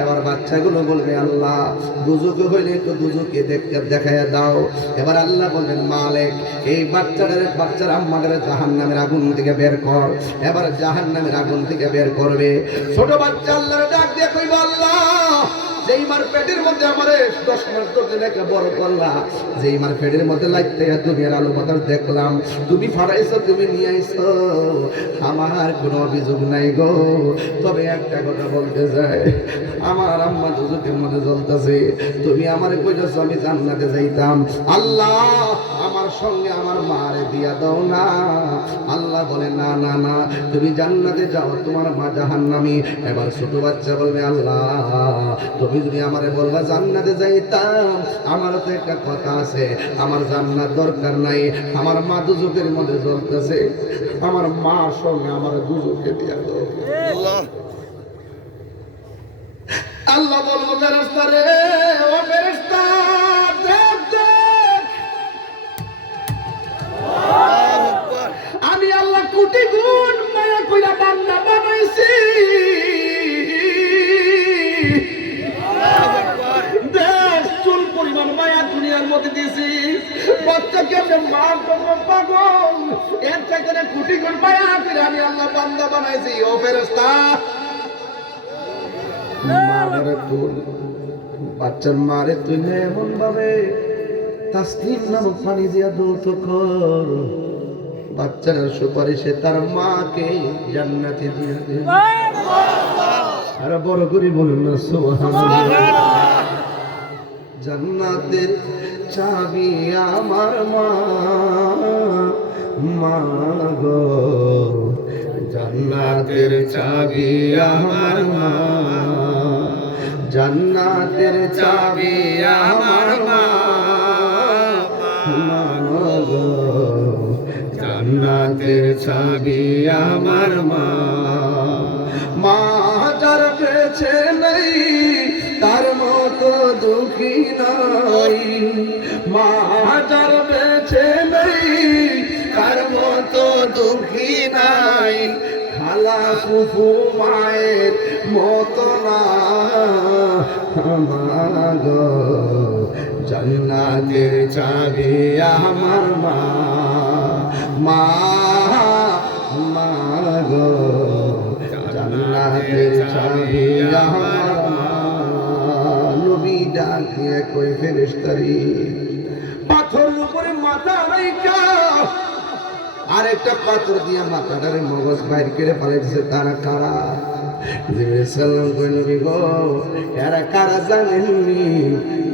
এবার বাচ্চাগুলো বলবে আল্লাহ দুজুকে হইলে একটু দুজুকে দেখাইয়া দাও। এবার আল্লাহ বলবেন মালিক এই বাচ্চার আম্মাদের জাহান্নামের আগুন থেকে বের কর। এবার জাহান্নামের আগুন থেকে বের করবে। ছোট বাচ্চা আল্লাহর ডাক দিয়ে কইব আল্লাহ যেই মার পেটের মধ্যে আমারে 10 মাস ধরে রেখে বড় করলা, যেই মার পেটের মধ্যে লাগতে দুনিয়ার আলো বাতাস দেখলাম, তুমি ফাড়াইছো, তুমি নিয়ে আইছো, আমার কোনো অভিযোগ নাই গো। তবে একটা কথা বলতে চাই, আমার আম্মা দুজকের মধ্যে জ্বলতেছে, তুমি আমারে কইতেছো আমি জান্নাতে যাইতাম, আল্লাহ আমার সঙ্গে আমার মারে দিয়া দাও না। আল্লাহ বলে না না না, তুমি জান্নাতে যাও, তোমার মা জাহান্নামী। এবার ছোট বাচ্চা বলবে আল্লাহ তুমি যদি আমারে বলবা জান্নাতে যাইতাম, আমারও তো একটা কথা আছে, আমার জান্নাত দরকার নাই, আমার মা দুজকের মধ্যে জ্বলতেছে, আমার মার সঙ্গে আমার দুজকে দিয়া দাও। আল্লাহ বলবো ফেরেশতা রে, ও ফেরেশতা দেখ দেখ, আমি আল্লাহ কোটি গুণ মায়া কইরা বান্দা বানাইছি, দেখ চুল পরিমাণ মায়া দুনিয়ার মধ্যে দিয়েছি, বাচ্চাকে আমি মার জন্য পাগল, এর চাইতে কোটি গুণ মায়া করে আমি আল্লাহ বান্দা বানাইছি। ও ফেরেশতা মারে তুল, বাচ্চার মারে তুই এমন ভাবে তাসলিম নামক পানি দিয়া দৌত কর, বাচ্চার সুপারিশে তার মাকে জান্নাতে দিয়ে দে। আর বড় করে বলুন না সুবহানাল্লাহ। জান্নাতের চাবি আমার মা, মা গো জান্নাতের চাবি আমার মা, জান্নাতের চাবি আমার মা, মা গো জান্নাতের চাবি আমার মা। মা যার পেছে নেই তার মতো দুঃখী নাই, মা যার পেছে নেই তার মতো দুঃখী নাই, খালা ফুফু মায়ের মতো না, মা গো জান্নাতের চাবি আমার মা, মা মা গো জান্নাতের চাবি আমার মা। নবী ডাক দিয়ে কই ফেরেশতারি পাথর উপরে মাথা রাইখা আরেকটা পাথর দিয়ে মাথাটারে মগজ বাইর করে পালাইছে, তারা কারা? জিবরাইল সাল্লাল্লাহু আলাইহি ওয়াসাল্লাম এরা কারা জানেননি?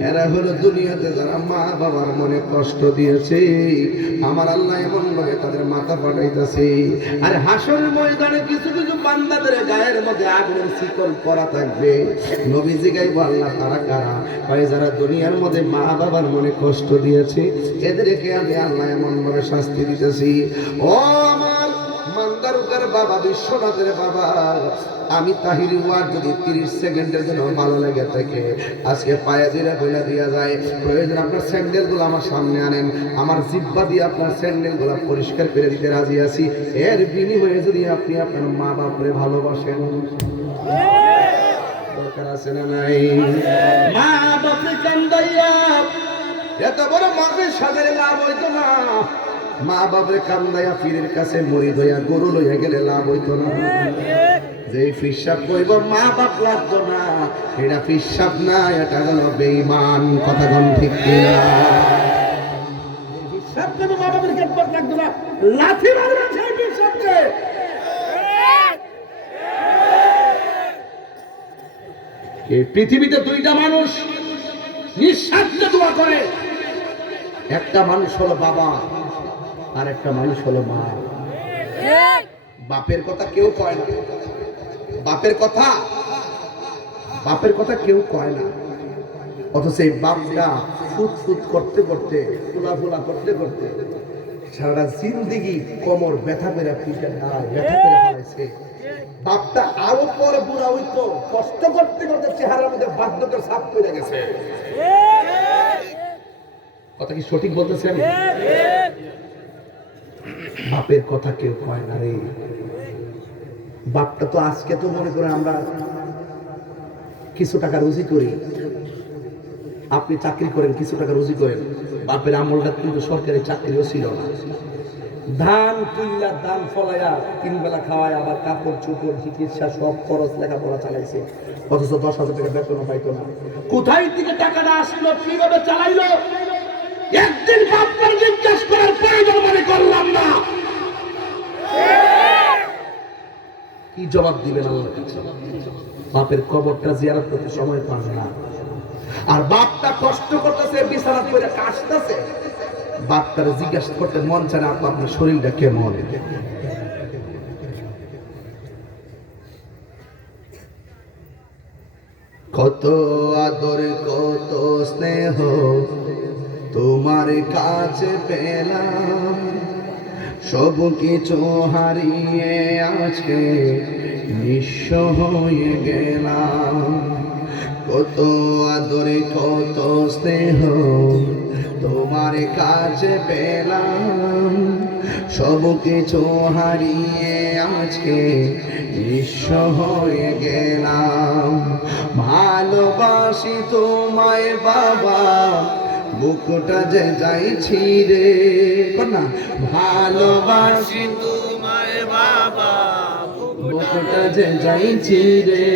এরা হলো দুনিয়াতে যারা মা বাবার মনে কষ্ট দিয়েছে, আমার আল্লাহ এমন ভাবে তাদের মাথা ফাটাইতেছে। আর হাসরের ময়দানে কিছু কিছু বান্দাদের গায়ের মধ্যে আগুনের শিকল পরা থাকবে। নবীজি গাইবো আল্লাহ তারা কারা? কয় যারা দুনিয়ার মধ্যে মা বাবার মনে কষ্ট দিয়েছে, এদেরকে আমি আল্লাহ এমন ভাবে শাস্তি দিতেছি। ও আমার মান্দারুকার বাবা, বিশ্বনাথের বাবা, আমি তাহিরি ওয়ার্ড যদি 30 সেকেন্ডের জন্য ভালো লেগে থাকে আজকে পায়ে দিলে বইলা দিয়া যায়, প্রয়োজন আপনার স্যান্ডেলগুলো আমার সামনে আনেন, আমার জিব্বা দিয়ে আপনার স্যান্ডেলগুলো পরিষ্কার করে দিতে রাজি আছি, এর বিনিময়ে যদি আপনি আপনার মা বাপরে ভালোবাসেন। দরকার আছে না নাই? মা বাপরে কান্দাইয়া এত বড় মাপের সাথে লাভ হইতো না, মা বাপরে কান্দাইয়া পীরের কাছে মরিদ হইয়া গরু লইয়া গেলে লাভ হইতো না। যে ফিসাব কইব মা বাপ লাগতো না, এটা ফিসাব না, এটা হলো বেঈমান। কথা কোন ঠিক কিনা? ফিসাব কেন মা বাপের খেদমত লাগতো না? লাঠি মারবেন সেই ফিসাবকে। এই পৃথিবীতে দুইটা মানুষ নিঃস্বার্থে দোয়া করে, একটা মানুষ হলো বাবা আর একটা মানুষ হলো মা। বাপের কথা কেউ কয় না, বাপের কথা কেউ কয় না, অথচ এই বাপটা ফুট করতে করতে ফুলা করতে করতে সারা জিন্দেগি কোমর ব্যথা করে পিঠে দাঁড়ায় ব্যথা করে ফেলাইছে। বাপটা আরো পরে বুড়া হইতো, কষ্ট করতে করতে চেহারার মধ্যে বার্ধক্যের ছাপ পড়ে গেছে। কথা কি সঠিক বলতেছি আমি? বাপের কথা কেউ কয় না রে। বাপটা তো আজকে তো মনে করে আমরা কিছু টাকা রুজি করি, আপনি চাকরি করেন, কিছু টাকা রুজি করেন। বাপের আমলটা কিন্তু সরকারি চাকরিও ছিল না। ধান তুল্লা ধান ফলাইয়া 3 বেলা খাওয়ায়, আবার কাপড় চোপড় চিকিৎসা সব খরচ লেখাপড়া চালাইছে, অথচ 10,000 টাকা বেতন পাইতো না। কোথায় থেকে টাকাটা আসলো, কিভাবে চালাইলো, একদিন বাপের জিজ্ঞেস করার প্রয়োজন মনে করলাম না। কি জবাব দিবেন আল্লাহর কাছে? বাপের কবরটা জিয়ারত করতে সময় পান না, আর বাপটা কষ্ট করতেছে, বিছানা করে কাশতেছে, বাপটারে জিজ্ঞাসা করতে মন চায় না আপনার শরীরটা কেমন। কত আদর কত স্নেহ তোমার কাছে পেলাম, সব কিছু হারিয়ে আজকে নিঃস্ব হয়ে গেলাম। কত আদরে কত স্নেহ তোমার কাছে পেলাম, সব কিছু হারিয়ে আজকে নিঃস্ব হয়ে গেলাম। ভালোবাসি তোমায় বাবা, বুকটা যে যাইছি রে না, ভালোবাসি তোমায় বাবা, বুকটা যে যাইছি রে,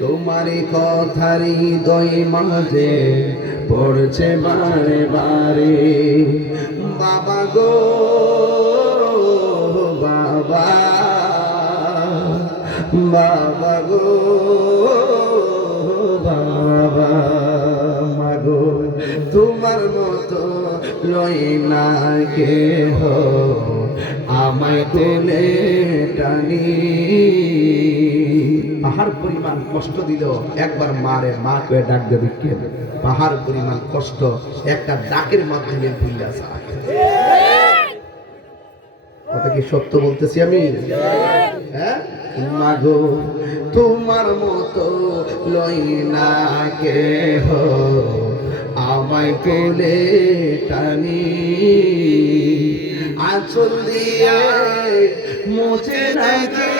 তোমারই কথারই হৃদয় মাঝে পড়ছে বারে বারে। বাবা গো বাবা, বাবা গো বাবা, মাগো তোমার মতো লয় না কেহ, আমায় কোলে টানি। পাহাড় পরিমাণ কষ্ট দিল, একবার মারে মা কয়ে ডাক দেবে কে? পাহাড় পরিমাণ কষ্ট একটা ডাকের মাধ্যমে ভুলে আসা। কথা কি সত্য বলতেছি আমি? হ্যাঁ, মাগো তোমার মতো লয় না কেহ, আমায় কোলে টানি। আঁচল দিয়ে মুছে নাকি,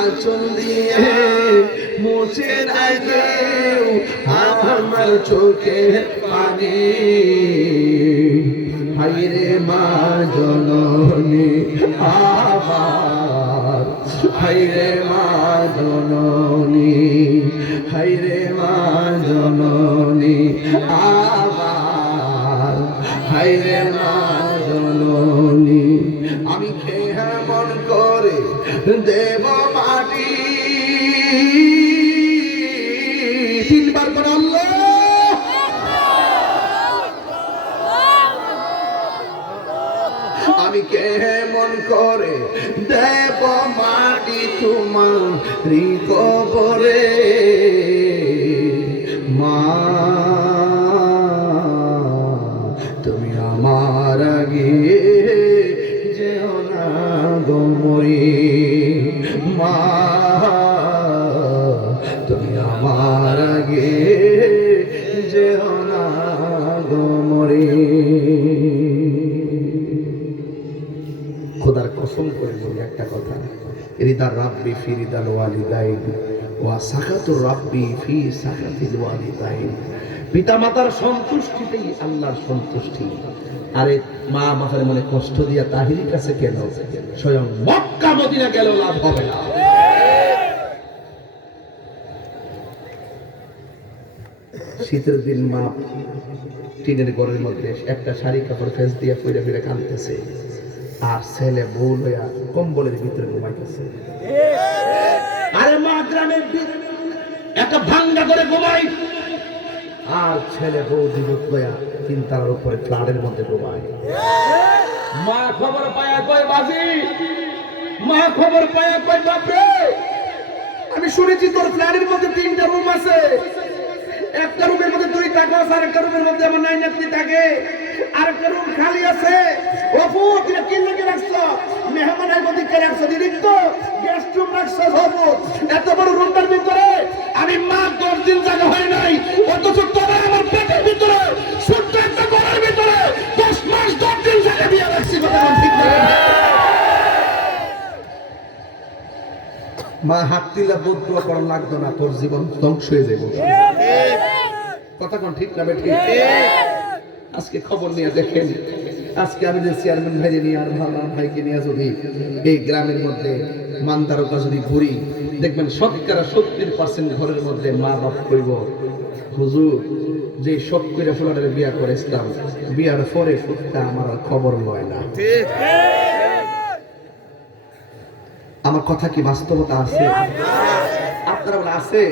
আঁচল দিয়ে মুছে নাকি আমার চোখের পানি। হায়রে মা জননী আমার, হায়রে মা জননী, হায়রে মা জননী আমার, হায়রে মা জননী। আমি কেমন করে দেব মাটি, 3 বার করে আল্লাহ। আমি কেমন করে দেব মাটি তোমার কবরে, মা তুমি আমার আগে যেও না গো মরি, মা তুমি আমার আগে যেও না গো মরি। খোদার কসম করে বলি একটা কথা, রিদার রাব্বি ফি রিদাল ওয়ালিদাইন ওয়া সাকাতুর রাব্বি ফি সাকাতিল ওয়ালিদাইন। পিতা মাতার সন্তুষ্টিতেই আল্লাহর সন্তুষ্টি। আরে মা বাবার মনে কষ্ট দিয়া তাহিরির কাছে কেন? স্বয়ং মক্কা মদিনা গেল লাভ হবে না। শীতের দিন মা টিনের ঘরের মধ্যে একটা শাড়ি কাপড় ফেস দিয়ে ফিরে ফিরে কাঁদতেছে, আর ছেলে বউ লইয়া কম্বলের ভিতরে ঘুমাইতেছে। আরে মা গ্রামের একটা ভাঙ্গা করে ঘুমাই, আর ছেলে বউ যুবক লইয়া 3 তলার উপরে ফ্ল্যাটের মধ্যে ঘুমায়। মা খবর পায়া কয় বাজি, মা খবর পায়া কয় বাপরে, আমি শুনেছি তোর ফ্ল্যাটের মধ্যে 3টা রুম আছে, একটা রুমের মধ্যে 2 টাকা আছে, আরেকটা রুমের মধ্যে আমার নাই নাতনি থাকে, আরেকটা রুম খালি আছে। অপু তুমি কি লেগে রাখছো? মেহমান আইব দিকে রাখছো, দিদি তো গেস্ট রুম রাখছো। অপু এত বড় রুমটার ভিতরে আমি মা 10 দিন জায়গা হয় নাই, অথচ তোরা আমার পেটের ভিতরে ছোট্ট একটা ঘরের ভিতরে 10 মাস 10 দিন জায়গা দিয়ে রাখছি। কথা ঠিক না? মা হাত দিলে বোধ করা লাগতো না, তোর জীবন ধ্বংস হয়ে যাবে। কথা কোন ঠিক না ঠিক? আজকে খবর নিয়ে দেখেন, আজকে আমি যে চেয়ারম্যান ভাইকে নিয়ে আর ভালো ভাইকে নিয়ে যদি এই গ্রামের মধ্যে মানতারকা যদি ঘুরি, দেখবেন 70% ঘরের মধ্যে মা বাপ কইব, হুজুর যে সব করে ফোলারের বিয়া করেছিলাম, বিয়ার পরে ফুটটা আমার আর খবর লয় না। আমার কথা কি বাস্তবতা আছে? আপনারা বলে আছে?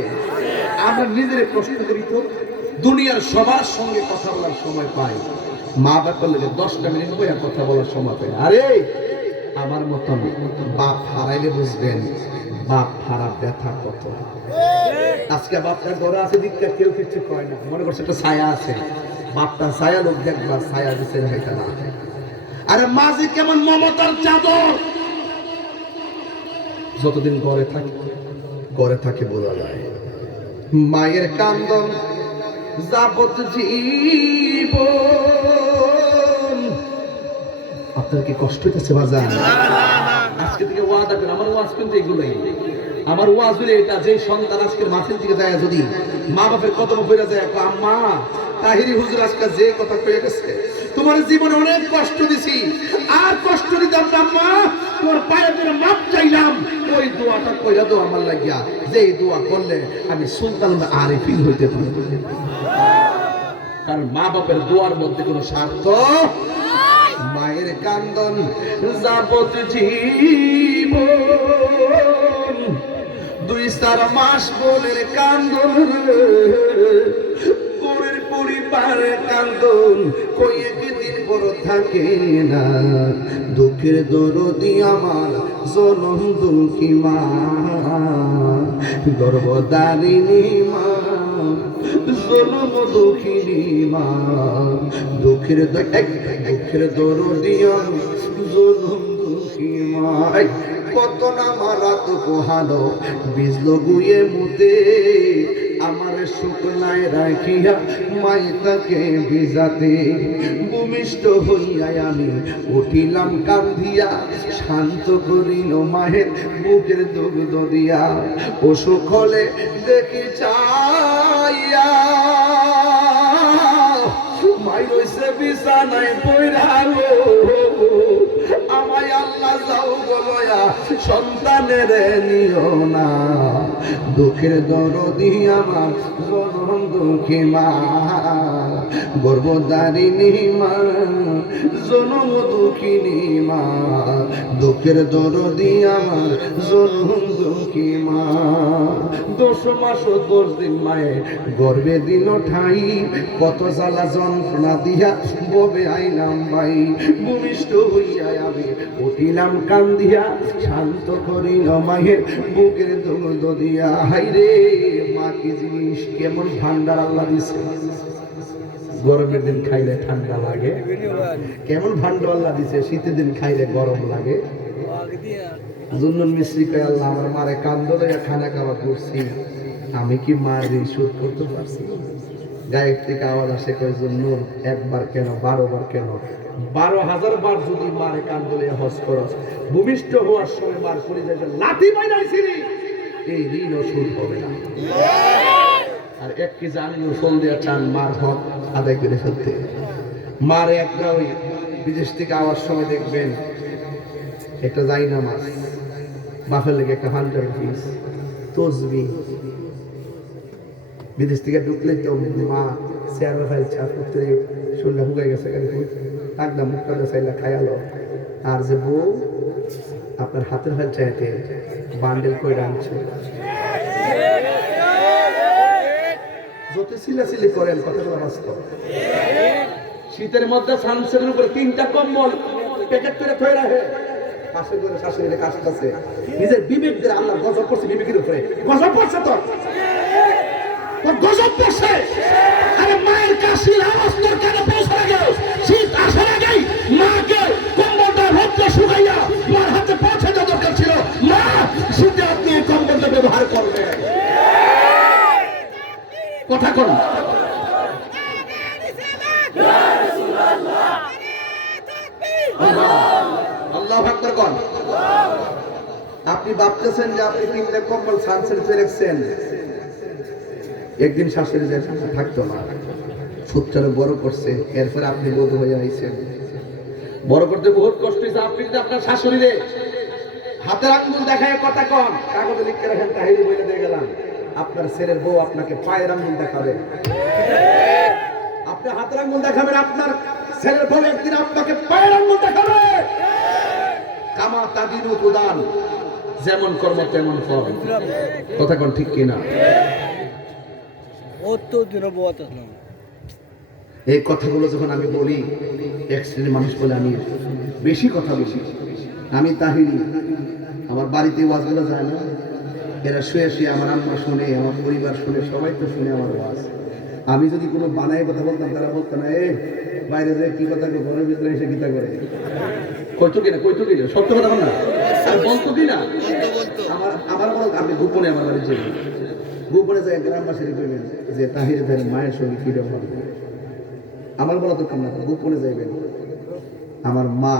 আমরা নিজের প্রশ্ন করি তো, দুনিয়ার সবার সঙ্গে কথা বলার সময় পাই, মা বাবার লগে 10টা মিনিট বইয়া কথা বলার সময় পাই। আরে আমার মতন বাপ হারাইলে বুঝবেন বাপ হারা ব্যথা কত। আজকে বাপটা ঘরে আছে দিকটা কেউ কিছু কয় না, মনে করছে একটা ছায়া আছে, বাপটা ছায়া লোক দেখবা ছায়া দিচ্ছে না না। আরে মাঝে কেমন মমতার চাদর, যতদিন ঘরে থাকে বোঝা যায়। মায়ের কান্দন যাবত জীবন। আপনার কি কষ্ট হইতেছে বাজার? আজকে থেকে ওয়াদা করেন, আমার ওয়াজ কিন্তু এগুলোই, আমার ওয়াজ হলে এটা, যে সন্তান আজকের মাঠের দিকে যায় যদি মা বাপের কদম ফিরে যায়, আম্মা তাহিরি হুজুর আজকে যে কথা কয়ে গেছে, তোমার জীবনে অনেক কষ্ট দিছি, আর কষ্ট দিতাম না আম্মা, তোমার পায়ের জন্য মাপ চাইলাম, ওই দোয়াটা কইরা দাও আমার লাগিয়া, যে দোয়া করলে আমি সুলতান আরিফিন হইতে পারবো। কারণ মা বাপের দোয়ার মধ্যে কোনো স্বার্থ। মায়ের কান্দন যাবত জীবন, 2-4 মাস বোনের কান্দন, বোনের পরিবারের কান্দন কই একদিন বড় থাকে না। দুঃখের দরদি আমার জনম দুঃখী মা, গর্ভধারিণী মা, জনম দুঃখিনী মা, দুঃখের দরদি আমি জনম দুঃখী মা। কত না মারা তো পোহানো বিজলো গুয়ে মুতে, আমার শুকনায় রাখিয়া মাই তাকে ভিজাতে, ভূমিষ্ঠ হইয়া আমি উঠিলাম কান্দিয়া, শান্ত করিল মায়ের বুকের দুগ্ধ দিয়া, অসুখ হলে দেখি চাইয়া মাই রইছে বিছানায় পইরা গো, আমায় আল্লাহ যাও বলয়া সন্তানের নিও না। দুঃখের দরদি আমার জনম দুঃখী মা, গর্ভধারিণী মা, জনম দুঃখিনী মা, দুঃখের দরদি আমার জনম দুঃখী মা। 10 মাস ও 10 দিন মায়ে গর্ভে দিল ঠাই, কত জ্বালা যন্ত্রণা দিয়া ববে আইলাম ভাই, ভূমিষ্ঠ হইয়া আমি উঠিলাম কান্দিয়া, শান্ত করিল মায়ের বুকের দুগ্ধ দিয়া। হাইরে মা কি জিনিস, কেমন ঠান্ডার আল্লাহ দিছে, গরমের দিন খাইলে ঠান্ডা লাগে, কেমন ভান্ডা আল্লাহ দিছে, শীতের দিন খাইলে গরম লাগে। জুন্নুন মিস্ত্রি কয় আল্লাহ আমার মারে কান্দ লইয়া খানা খাওয়া করছি, আমি কি মার ঋণ শোধ করতে পারছি? গায়ের থেকে আওয়াজ আসে, কয় জুন্নুন একবার কেন 12 বার কেন, 12,000 বার যদি মারে কান্দ লইয়া হজ করস, ভূমিষ্ঠ হওয়ার সময় মার করে যায় লাঠি মাইরাইছিলি, এই ঋণও শোধ হবে না। আর এক কেজি আঙুর ফল দেওয়া চান মার হক আদায় করে ফেলতে। মার একটা ওই বিদেশ থেকে আওয়ার সময় দেখবেন একটা যাই না মাছ, বাফের লেগে একটা 100 পিস তসবি, বিদেশ থেকে ঢুকলে তো মা চেয়ার ফাইল চা করতে শুনলে হুকাই গেছে, একদম মুখটা চাইলা খায়ালো। আর যে বউ আপনার হাতের ফাইল চাইতে বান্ডেল করে আনছে, যত চিল্লাচিল্লি করেন কথাগুলো বাস্তব। শীতের মধ্যে সানসেটের উপরে 3টা কম্বল প্যাকেট করে থয়ে রাখে, পাশে করে শাশুড়ি কাশতেছে, নিজের বিবেক দিয়ে আল্লাহ গজব করছে, বিবেকের উপরে গজব পড়ছে, তো গজব পড়ছে। আরে মায়ের কাশির আওয়াজ তোর কানে পৌঁছার আগে, শীত আসার আগেই মাকে কম্বলটা রোদে শুকাইয়া মার হাতে পৌঁছে দেওয়া দরকার ছিল। মা শীতে আপনি এই কম্বলটা ব্যবহার করবেন, কথা কোন আল্লাহু আকবার কোন। আপনি ভাবতেছেন যে আপনি কিনলে কম্বল সানসেট পেয়ে রেখেছেন, একদিন শাশুড়ি যে থাকতো না, সূত্রটা বড় করছে, এরপরে আপনি বোধ হয়ে আইছেন। বড় করতে বহুত কষ্ট হয়েছে। আপনি যদি আপনার শাশুড়িরে হাতের আঙ্গুল দেখায় কথা কন, কাগজে লিখে রাখেন তাহিরি বলে দিয়ে গেলাম, আপনার ছেলের বউ আপনাকে পায়ের আঙ্গুল দেখাবে। আপনি হাতের আঙ্গুল দেখাবেন, আপনার ছেলের বউ একদিন আপনাকে পায়ের আঙ্গুল দেখাবে। কামা তাদিনু তুদান, যেমন কর্ম তেমন ফল। কথা কোন ঠিক কিনা? এই কথাগুলো যখন আমি বলি, এক শ্রেণীর মানুষ বলে আমি বেশি কথা বলি। আমি তাহিরি, আমার বাড়িতে ওয়াজগুলো যায় না, এরা শুয়ে শুয়ে আমার আম্মা শুনে, আমার পরিবার শুনে, সবাই তো শুনে আমার ওয়াজ। আমি যদি কোনো বানায় কথা বলতাম, তারা বলতো না এ বাইরে যায় কি কথা, ঘরের ভিতরে এসে গীতা করে কইতো কিনা, সত্য কথা বল না, আর বলতো কিনা। আমার বল, আপনি গোপনে আমার বাড়ি যাবেন, গোপনে যায় গ্রামবাসীর কইবেন যে তাহিরে তার মায়ের সঙ্গে কি ব্যবহার করে। আমার বলা তো কম না, গোপনে যাইবেন। আমার মা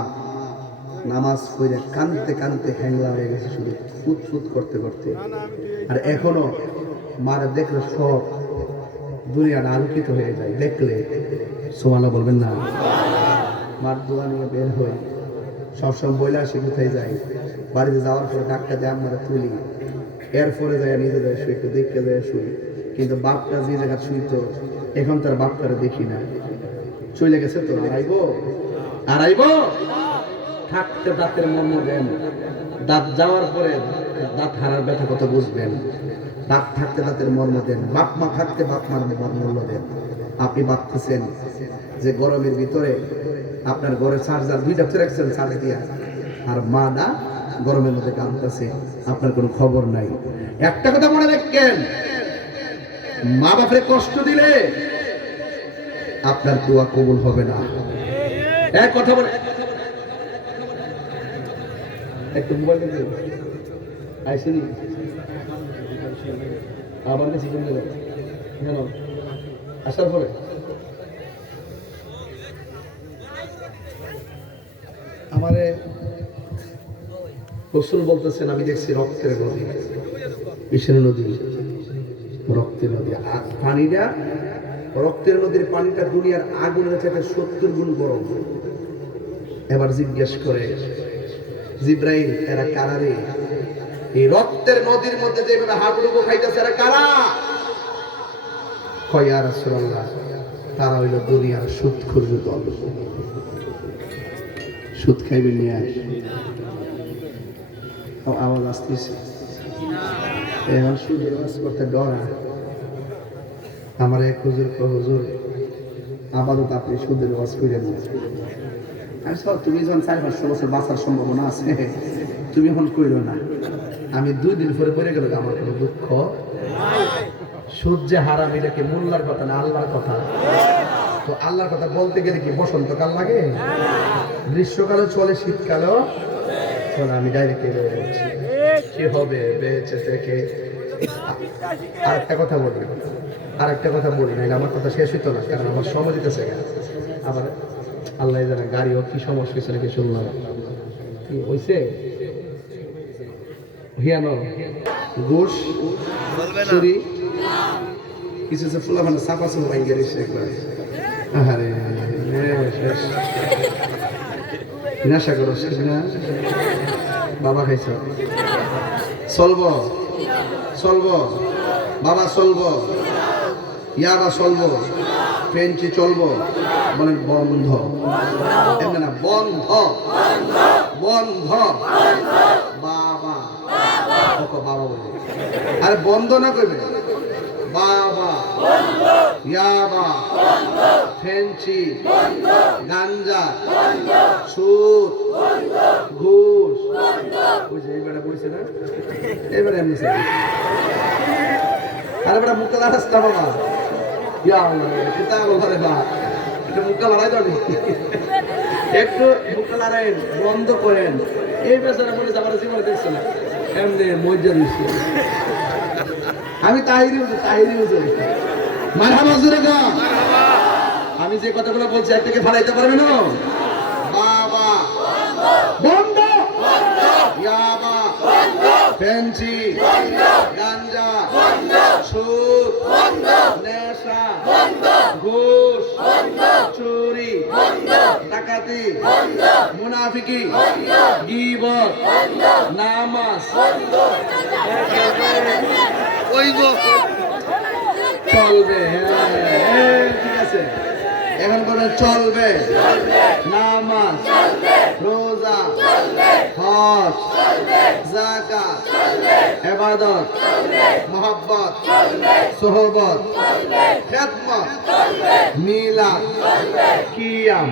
নামাজ পড়ে কানতে কানতে হ্যাংলা হয়ে গেছে, শুধু ফুট ফুট করতে করতে। আর এখনো মার দেখলে সব দুনিয়াটা আলোকিত হয়ে যায়। দেখলে সুবহানাল্লাহ বলবেন না? মার দোয়া নিয়ে বের হই, সবসময় বইলা আসি কোথায় যাই, বাড়িতে যাওয়ার পরে ডাক্তার দিয়ে আমরা তুলি, এরপরে যাই নিজে যায় শুই, একটু দেখতে যায় শুই। কিন্তু বাপটা যে জায়গা শুইতো, এখন তার বাপটারে দেখি না, চলে গেছে তো। আর আইব থাকতে দাঁতের মর্ম দেন, দাঁত যাওয়ার পরে দাঁত হারার ব্যথা কত বুঝবেন। দাঁত থাকতে দাঁতের মর্ম দেন, বাপ মা থাকতে বাপ মার মূল্য দেন। আপনি ভাবতেছেন যে গরমের ভিতরে আপনার ঘরে চার্জার দুইটা রাখছেন চার্জ দিয়া, আর মা না গরমের মধ্যে কাঁদতেছে, আপনার কোনো খবর নাই। একটা কথা মনে রাখেন, মা বাপরে কষ্ট দিলে আপনার দোয়া কবুল হবে না। এক কথা বলে একটু মোবাইল দেখে আইসিনি আবার কাছে কেন আসার পরে আমারে রসূল বলতেছেন, আমি দেখছি রক্তের নদী, কিসের নদী? রক্তের নদী। আর পানিটা, রক্তের নদীর পানিটা দুনিয়ার আগুনের থেকে 70 গুণ গরম। এবার জিজ্ঞেস করে জিব্রাইল, এরা কারা রে? এই রক্তের নদীর মধ্যে যেভাবে হাবুডুবু খাইতেছে, এরা কারা? কয় ইয়া রাসূলুল্লাহ, তারা হইল দুনিয়ার সুদখোর দল। সুদ খাইবে নিয়ে আস। আওয়াজ আসতেছে, এখন সুদের ওয়াজ করতে ডরা। আমার এক হুজুর কয়, হুজুর আপাতত আপনি সুদের ওয়াজ করেন না। আমি সব, তুমি যখন 4-500 বছর বাঁচার সম্ভাবনা আছে, তুমি এখন কইরো না। আমি 2 দিন পরে পড়ে গেল, আমার কোনো দুঃখ। সুদ যে হারাম, এটাকে মোল্লার কথা না, আল্লাহর কথা। তো আল্লাহর কথা বলতে গেলে কি বসন্তকাল লাগে? গ্রীষ্মকালে চলে, শীতকালেও চলে। আমি ডাইরেক্ট বলছি কি হবে বেঁচে থেকে। আরেকটা কথা বলি না, আমার কথা শেষ হইতো না, কারণ আমার সময় দিতেছে। আবার আল্লাহ জানে গাড়িও কি সমস্যা হয়েছে নাকি শুনলাম, কি হয়েছে হিয়ানো ঘুষ চুরি কিছু ফুলা মানে চাপা চুল ভাঙিয়ে দিচ্ছে একবার। আরে নেশা করো না, বাবা খাইছ, চলব বাবা, চলব ইয়াবা, চলব পেঞ্চি, চলব মানে বন্ধ, এমনি না, বন্ধ বাবা, বাবা বলে। আরে বন্ধ না কইবে, বাবা, ইয়াবা, ফেঞ্চি, গাঞ্জা, সুদ, ঘুষ, বুঝছে? এইবারে বুঝছে না, এবারে এমনি। আরে বেটা মুখে লাগাচ্ছা বাবা, ইয়া আল্লাহ, কিতা বলে বা একটু মুখে লড়াই তো, একটু মুখে লড়াই বন্ধ করেন। এই বেচারা মনে আমার জীবনে দেখছে না, এমনি মজ্জা দিচ্ছে। আমি তাহিরি মারহাবা জোরে গো। আমি যে কথাগুলো বলছি একটাকে ফালাইতে পারবে না। বাবা বন্ধ, ইয়াবা ফেন্সি, গাঞ্জা, সুদ, নেশা, ঘুষ, চুরি, ডাকাতি, মুনাফিকি, গীবত, নামাজ, ওই গো চলবে। হ্যাঁ, ঠিক আছে, এখন করে চলবে নামাজ, রোজা, হজ, যাকাত, ইবাদত, মোহাব্বত, সোহবত, খেদমত, মিলাদ, কিয়াম।